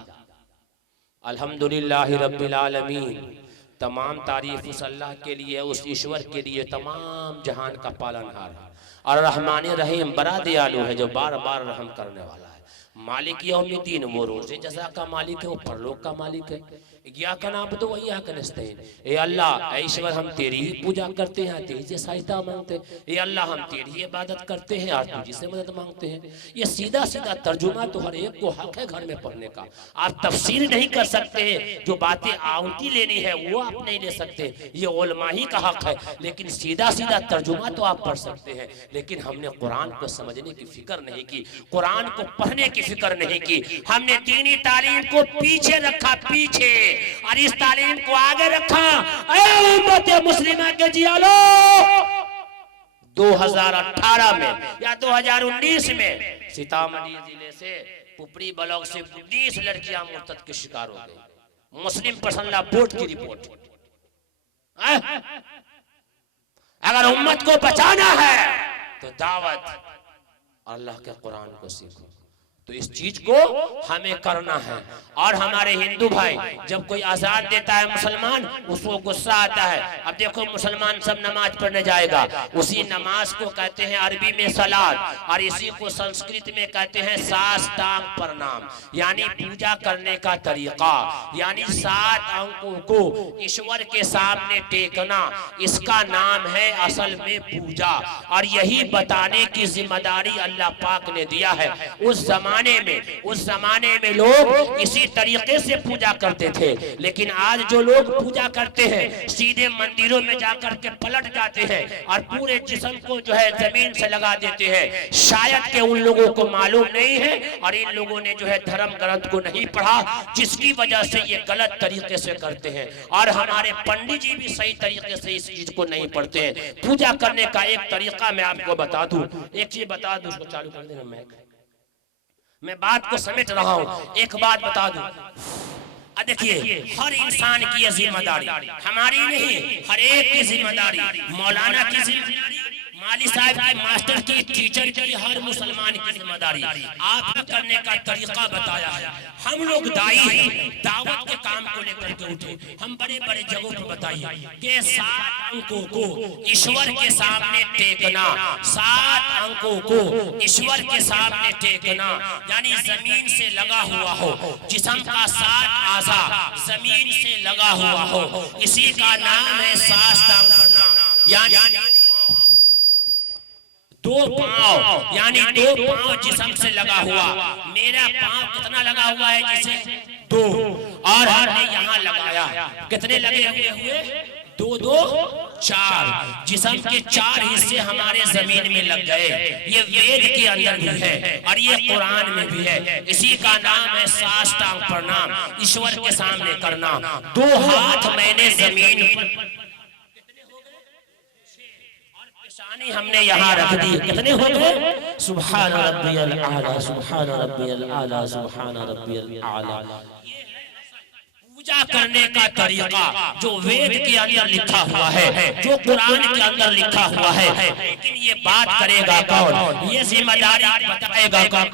अल्हम्दुलिल्लाह रब्बिल आलमीन, तमाम तारीफ उस अल्लाह के लिए, उस ईश्वर के लिए तमाम जहान का पालनहार है, और रहमान रहीम बड़ा दयालु है, जो बार बार रहम करने वाला है। मालिक यौमिद्दीन, वो रोज़े जज़ा का मालिक है, वो परलोक का मालिक है। इय्याका नअबुदु व इय्याका नस्तईन, ए अल्लाह, ए ईश्वर, हम तेरी ही पूजा करते हैं, तेरी से सहायता मांगते हैं। ए अल्लाह, हम तेरी ही इबादत करते हैं और तुझी से मदद मांगते हैं। ये सीधा सीधा तर्जुमा तो हर एक को हक है घर में पढ़ने का। आप तफसीर नहीं कर सकते हैं, जो बातें आवंती लेनी है वो आप नहीं ले सकते, ये उलमा ही का हक है। लेकिन सीधा सीधा तर्जुमा तो आप पढ़ सकते हैं। लेकिन हमने कुरान को समझने की फिक्र नहीं की, कुरान को पढ़ने की फिक्र नहीं की। हमने दीनी तालीम को पीछे रखा, पीछे, और इस तालीम को आगे रखा। ऐ उम्मत मुस्लिमा के जियालो, 2018 में या 2019 में सीतामढ़ी जिले से पुपरी ब्लॉक से 19 लड़कियां मुर्तद के शिकार हो गई। मुस्लिम पर्सनल बोर्ड की रिपोर्ट। अगर उम्मत को बचाना है तो दावत अल्लाह के कुरान को सीखो। तो इस चीज को हमें करना है। और हमारे हिंदू भाई, जब कोई आजान देता है मुसलमान, उसको गुस्सा आता है। अब देखो मुसलमान सब नमाज पढ़ने जाएगा, उसी नमाज को कहते हैं अरबी में सलात, और इसी को संस्कृत में कहते हैं साष्टांग प्रणाम, यानी पूजा करने का तरीका, यानी 7 अंकों को ईश्वर के सामने टेकना, इसका नाम है असल में पूजा। और यही बताने की जिम्मेदारी अल्लाह पाक ने दिया है। उस जमाने में लोग इसी तरीके से पूजा करते थे। लेकिन आज जो लोग पूजा करते हैं, सीधे मंदिरों में जाकर के पलट जाते हैं और पूरे जिस्म को जो है जमीन से लगा देते हैं। शायद के उन लोगों को मालूम नहीं है, और इन लोगों ने जो है धर्म ग्रंथ को नहीं पढ़ा, जिसकी वजह से ये गलत तरीके से करते हैं। और हमारे पंडित जी भी सही तरीके से इस चीज को नहीं पढ़ते हैं। पूजा करने का एक तरीका मैं आपको बता दूं, एक चीज बता दूं, उसको चालू कर देना। मैं बात को समेट रहा हूं, एक बात बता दूं। देखिए, हर इंसान की यह जिम्मेदारी, हमारी नहीं, हर एक की जिम्मेदारी, मौलाना की जिम्मेदारी, माली साहब की, मास्टर की, टीचर की, हर मुसलमान की जिम्मेदारी। आपको करने का तरीका बताया है। हम लोग दाई दावत के काम को लेकर के उठे, हम बड़े बड़े जगहों पर बताइए कि 7 अंकों को ईश्वर के सामने टेकना, 7 अंकों को ईश्वर के सामने टेकना, यानी जमीन से लगा हुआ हो, जिस्म का 7 आज़ा जमीन से लगा हुआ हो, इसी का नाम है साष्टांग प्रणाम। यानी दो पांव यानी दो पांव जिस्म से लगा हुआ, मेरा पांव कितना लगा हुआ है जिसे? दो, और हमने यहाँ लगाया, कितने लगे हुए? दो दो चार। जिस्म के चार हिस्से हमारे जमीन में लग गए। ये वेद के अंदर भी है और ये कुरान में भी है। इसी का नाम है साष्टांग प्रणाम, ईश्वर के सामने करना। दो हाथ मैंने जमीन पर, पेशानी हमने यहाँ रख दी, कितने हो गए? सुभान रब्बियल आला, सुभान रब्बियल आला, सुभान रब्बियल आला। पूजा करने का तरीका जो वेद के अंदर लिखा हुआ है, जो कुरान के अंदर लिखा हुआ है, लेकिन ये बात करेगा कौन? ये जिम्मेदारी बताएगा कौन?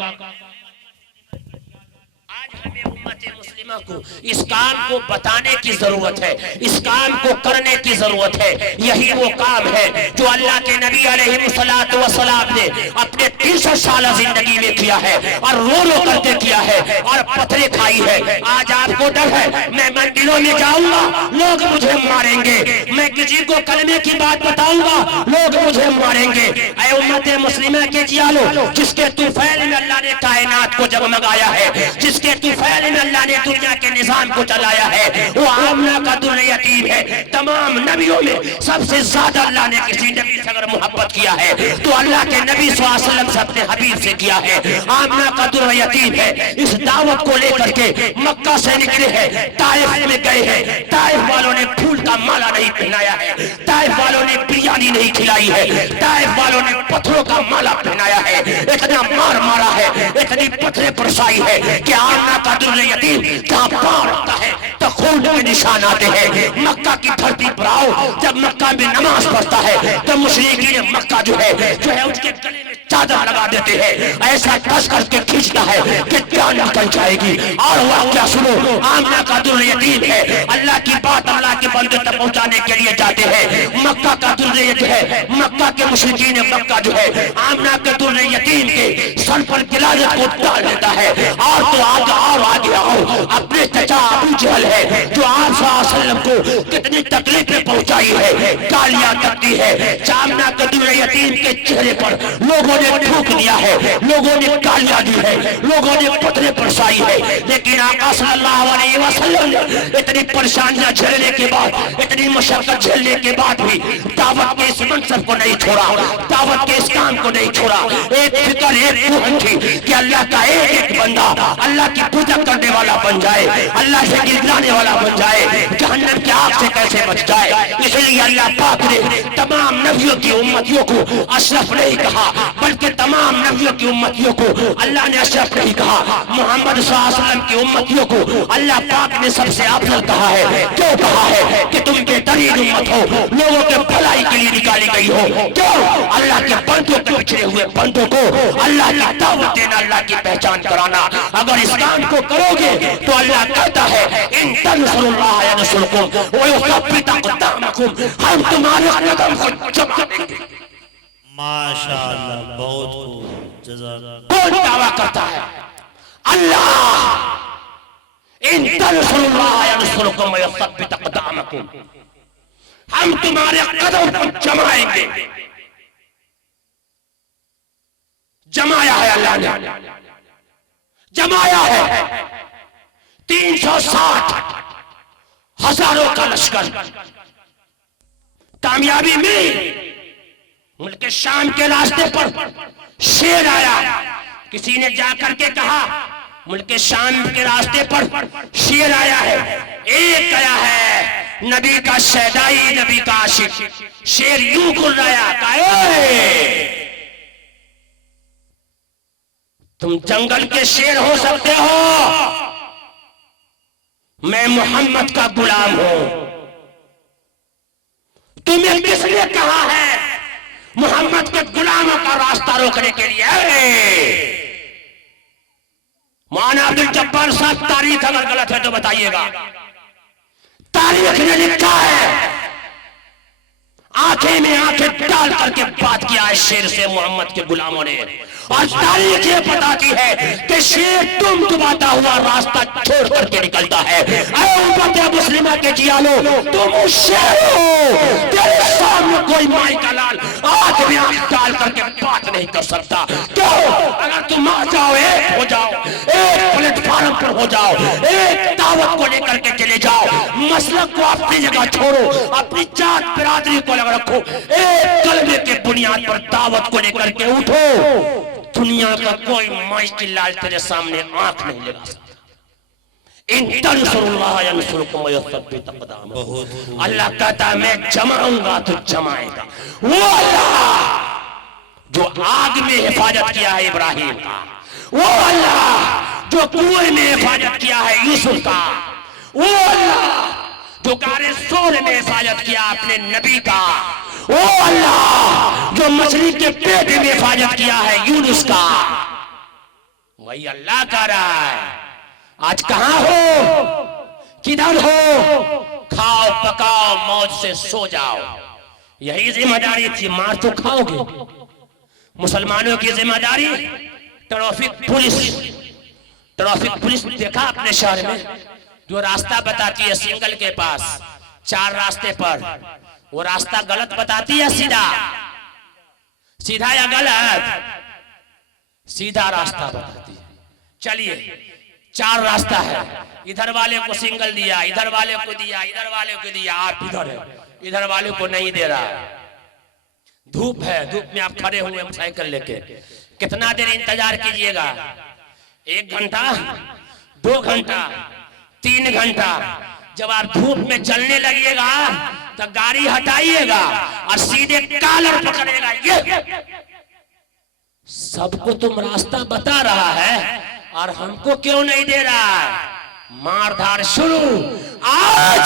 आज हमें उम्मत मुस्लिमा को इस काम को बताने की जरूरत है, इस काम को करने की जरूरत है। यही वो काम है जो अल्लाह के नबी अलैहिस्सलातु वस्सलाम ने अपने 300 साल जिंदगी में किया है और रो रो करके किया है और पत्थरें खाई है। आज आपको डर है, मैं मंदिरों में जाऊंगा लोग मुझे मारेंगे, मैं किसी को कलमे की बात बताऊंगा लोग मुझे मारेंगे। ऐ उम्मत मुस्लिमा के जियालो, जिसके तूफैल में अल्लाह ने कायनात को जगमगाया है, जिसके तूफैल में अल्लाह ने दुनिया के निजाम को चलाया है, वो आमना का दुर्र यतीम है। तमाम नबियों में सबसे ज्यादा अल्लाह ने किसी नबी से अगर मोहब्बत किया है तो अल्लाह के नबी सल्लल्लाहु अलैहि वसल्लम से अपने हबीब से किया है। आमना का दुर्र यतीम है। इस दावत को लेकर के मक्का से निकले हैं, ताइफ में गए हैं। ताइफ वालों ने फूल का माला नहीं पहनाया है, ताइफ वालों ने बिरयानी नहीं खिलाई है, ताइफ वालों ने पत्थरों का माला पहनाया है। इतना मार मारा है, इतनी पत्थरें बरसाई है कि आमना का दुर्र यतीम जहाँ पांव रखता है तो खून के निशान आते हैं। मक्का की धरती पर आओ, जब मक्का में नमाज पढ़ता है तो मुशरिकीन मक्का जो है उसके गले में चादर लगा देते हैं, ऐसा कस करके खींचता है कि जान निकल जाएगी। और वह क्या सुनो, आमना का दुर्र यतीम है। अल्लाह की बात अल्लाह के बंदे तक पहुंचाने के लिए जाते हैं। मक्का का दुर्र यतीम है, मक्का के मुशरिकीन मक्का जो है आमना के दुर्र यतीम के सर पर गिलाजत को डाल देता है। और तो आगे आओ, अपने चचा अबू जहल है जो आप सल्लल्लाहु अलैहि वसल्लम को कितनी तकलीफें पहुंचाई है, गालियां करती है। आमना के दुर्र यतीम के चेहरे पर लोगों ने थूक दिया है, लोगों ने गालियां दी है, लोगों ने पत्थरें बरसाई है। लेकिन आका सल्लल्लाहु अलैहि वसल्लम ने इतनी परेशानियां झेलने के बाद, इतनी मशक्कत झेलने के बाद भी दावत के इस मनसब को नहीं छोड़ा, दावत के इस काम को नहीं छोड़ा। एक फिक्र, एक पूहन थी कि अल्लाह का एक बंदा अल्लाह की पूजा करने वाला बन जाए, अल्लाह से गिराने वाला बन जाए, जहन्नम की आग से कैसे बच जाए। इसलिए अल्लाह पाक ने तमाम नबियों की उम्मतियों को अशरफ नहीं कहा, बल्कि तमाम नबियों की उम्मतियों को अल्लाह ने अशरफ नहीं कहा। मोहम्मद सल्लल्लाहु अलैहि वसल्लम की उम्मतियों को अल्लाह पाक ने सबसे अफजल कहा है। क्यों कहा है? कि तुम बेहतरीन उम्मत हो, लोगों के भलाई के लिए निकाली गई हो। क्यों? अल्लाह के बंदों के पिछड़े हुए बंदों को अल्लाह की दावत देना, अल्लाह की पहचान कराना। अगर इस काम को करोगे तो अल्लाह कहता है इन तंसुरुल्लाह यंसुरकुम व युसब्बित अक़दामकुम, हम तुम्हारे कदम को जमा देंगे। माशाअल्लाह, बहुत खूब, जज़ाक। कौन दावा करता है? अल्लाह। इन तंसुरुल्लाह यंसुरकुम व युसब्बित अक़दामकुम, हम तुम्हारे कदम को जमाएंगे। जमाया है अल्लाह ने, जमाया है। 360 हजारों का लश्कर कामयाबी मिली। मुल्क शाम के रास्ते पर शेर आया। किसी ने जाकर के कहा मुल्क शाम के रास्ते पर शेर आया है। एक गया है नबी का शहदाई, नबी का आशिक। शेर यूं गुर्राया, कहा तुम जंगल के शेर हो सकते हो, मैं मोहम्मद का गुलाम हूं। तुम्हें किसने कहा है मोहम्मद के गुलामों का रास्ता रोकने के लिए? मौलाना अब्दुल जब्बार साहब, तारीख अगर गलत है तो बताइएगा। तारीख ने लिखा है, आंखें में आंखें डाल करके बात किया है शेर से मोहम्मद के गुलामों ने। और तारीख ये बताती है कि शेर तुम दुबाता हुआ रास्ता छोड़ करके निकलता है। उम्मत मुस्लिमा के जियालो, तुम शेर हो, तेरे सामने कोई माई का लाल आज भी आंख डाल करके बात नहीं कर सकता। क्यों? अगर तुम आ जाओ, एक हो जाओ, एक प्लेटफॉर्म पर हो जाओ, एक दावत को लेकर के चले जाओ, मसलक को अपनी जगह छोड़ो, अपनी जात बिरादरी को लगा रखो, एक कलमे के बुनियाद पर दावत को लेकर के उठो, दुनिया का कोई माई की लाल तेरे सामने आंख नहीं लगा सकता। अल्लाह कहता है मैं जमाऊंगा तो जमाएगा। वो अल्लाह जो आग में हिफाजत किया है इब्राहिम का, वो अल्लाह जो कुएं में हिफाजत किया है यूसुफ का, वो अल्लाह जो गारे सोर में हिफाजत किया अपने नबी का, वो अल्लाह जो मछली के पेट में हिफाजत किया है यूनुस का, वही अल्लाह कह रहा है आज कहां हो, किधर हो, खाओ पकाओ मौज से सो जाओ। यही जिम्मेदारी थी। मार तो खाओगे। मुसलमानों की जिम्मेदारी ट्रैफिक पुलिस देखा अपने शहर में जो रास्ता बताती है सिंगल के पास 4 रास्ते पर, वो रास्ता गलत बताती है सीधा या गलत? सीधा रास्ता बताती है। चलिए 4 रास्ता है, इधर वाले को सिंगल दिया, इधर वाले को दिया, इधर वाले को दिया, आप इधर है, इधर वाले को नहीं दे रहा है। धूप है, धूप में आप खड़े हुए साइकिल लेके कितना देर इंतजार कीजिएगा? 1 घंटा, 2 घंटा, 3 घंटा। जब आप धूप में चलने लगिएगा तो गाड़ी हटाइएगा और सीधे कॉलर पकड़ेगा। ये सबको तुम रास्ता बता रहा है और हमको क्यों नहीं दे रहा है? मारधार शुरू। आज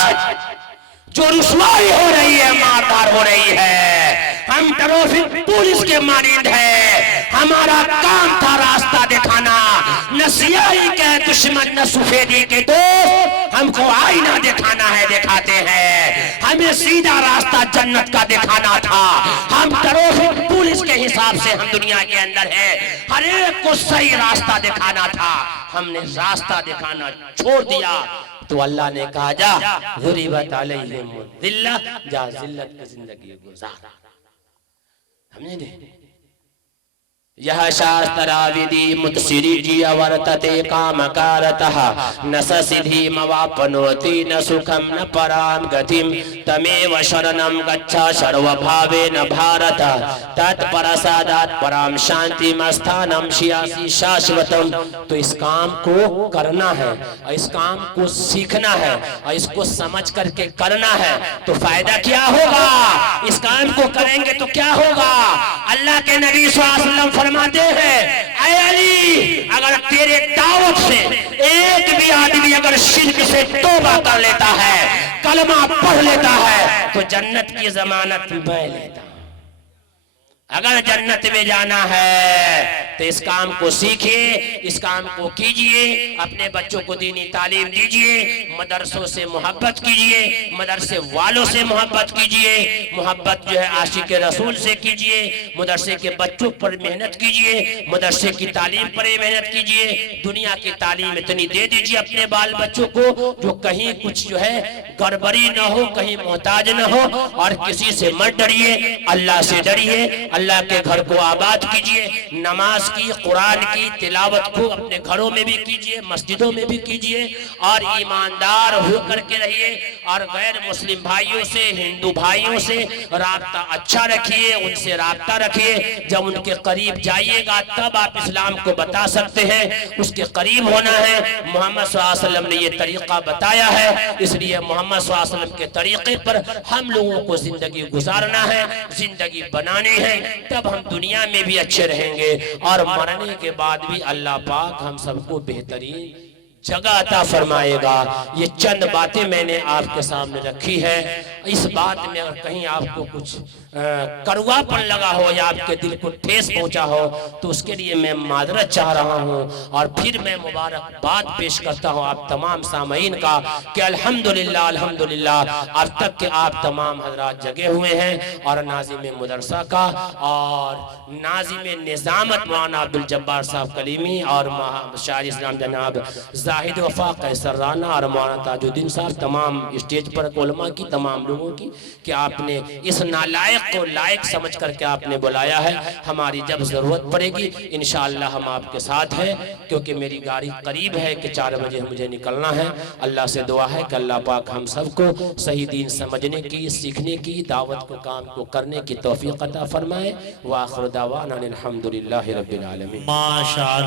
जो रुसवाई हो रही है, मारधार हो रही है। हम ट्रैफिक पुलिस के मानंद है। हमारा काम था रास्ता दिखाना, न सियाही के दुश्मन न सफेदी के दोस्त। हमको आईना दिखाना है, दिखाते हैं। हमें सीधा रास्ता जन्नत का दिखाना था। हम ट्रैफिक पुलिस के हिसाब से हम दुनिया के अंदर है, हर एक को सही रास्ता दिखाना था। हमने रास्ता दिखाना छोड़ दिया तो अल्लाह ने कहा जा ज़ुरिबत अलैहिम ज़िल्ला, जा ज़िल्लत की जिंदगी गुजार। हमने नहीं। यह शास्त्राविधि मुत्सिरी जी अवर्तते कामकारतः न ससिद्धि मवापनोति न सुखम न पराम गतिम तमेव शरणं गच्छ सर्वभावेन भारत तत्परसादात् पराम शांतिम स्थानम शियासि शाश्वतम। तो इस काम को करना है, इस काम को सीखना है और इसको समझ करके करना है तो फायदा क्या होगा? इस काम को करेंगे तो क्या होगा? अल्लाह के नबी सल्लल्लाहु अलैहि वसल्लम फरमाते हैं, ऐ अली, अगर तेरे दावत से एक भी आदमी अगर शिर्क से तौबा कर लेता है, कलमा पढ़ लेता है, तो जन्नत की जमानत मैं लेता हूं। अगर जन्नत में जाना है तो इस काम को सीखिए, इस काम को कीजिए, अपने बच्चों को दीनी तालीम दीजिए, मदरसों से मोहब्बत कीजिए, मदरसे वालों से मोहब्बत कीजिए, मोहब्बत जो है आशिक रसूल से कीजिए, मदरसे के बच्चों पर मेहनत कीजिए, मदरसे की तालीम पर मेहनत कीजिए। दुनिया की तालीम इतनी दे दीजिए अपने बाल बच्चों को जो कहीं कुछ जो है गड़बड़ी न हो, कहीं मोहताज न हो। और किसी से मत डरिए, अल्लाह से डरिए। अल्लाह के घर को आबाद कीजिए, नमाज की, कुरान की तिलावत को अपने घरों में भी कीजिए, मस्जिदों में भी कीजिए और ईमानदार होकर के रहिए। और गैर मुस्लिम भाइयों से, हिंदू भाइयों से राब्ता अच्छा रखिए, उनसे राब्ता रखिए। जब उनके करीब जाइएगा तब आप इस्लाम को बता सकते हैं, उसके करीब होना है। मोहम्मद सल्लल्लाहु अलैहि वसल्लम ने ये तरीका बताया है, इसलिए मोहम्मद सल्लल्लाहु अलैहि वसल्लम के तरीके पर हम लोगों को जिंदगी गुजारना है, जिंदगी बनानी है। तब हम दुनिया में भी अच्छे रहेंगे और मरने के बाद भी अल्लाह पाक हम सबको बेहतरीन जगह अता फरमाएगा। ये चंद बातें मैंने आपके सामने रखी है। इस बात में अगर कहीं आपको कुछ कड़वापन लगा हो या आपके दिल को ठेस पहुंचा हो तो उसके लिए मैं माजरत चाह रहा हूं। और फिर मैं मुबारकबाद पेश करता हूं आप तमाम सामईन का कि अल्हम्दुलिल्लाह अल्हम्दुलिल्लाह अब तक के आप तमाम हजरात जगे हुए हैं। और नाज़िम मदरसा का और नाज़िम निज़ामत मौलाना अब्दुल जब्बार साहब कलीमी और शायर इस्लाम जनाब जाहिद वफा कैसर राना और मौलाना ताजुद्दीन साहब तमाम स्टेज पर उलमा की तमाम लोग लोगों की कि आपने इस नालायक को लायक समझ करके आपने बुलाया है। हमारी जब ज़रूरत पड़ेगी इंशाअल्लाह हम आपके साथ हैं, क्योंकि मेरी गाड़ी करीब है कि 4 बजे मुझे निकलना है। अल्लाह से दुआ है कि अल्लाह पाक हम सबको सही दीन समझने की, सीखने की, दावत को काम को करने की तौफीक अता फरमाए। व आखिर दावाना अनिल हम्दुलिल्लाहि रब्बिल आलमीन। माशाअल्लाह।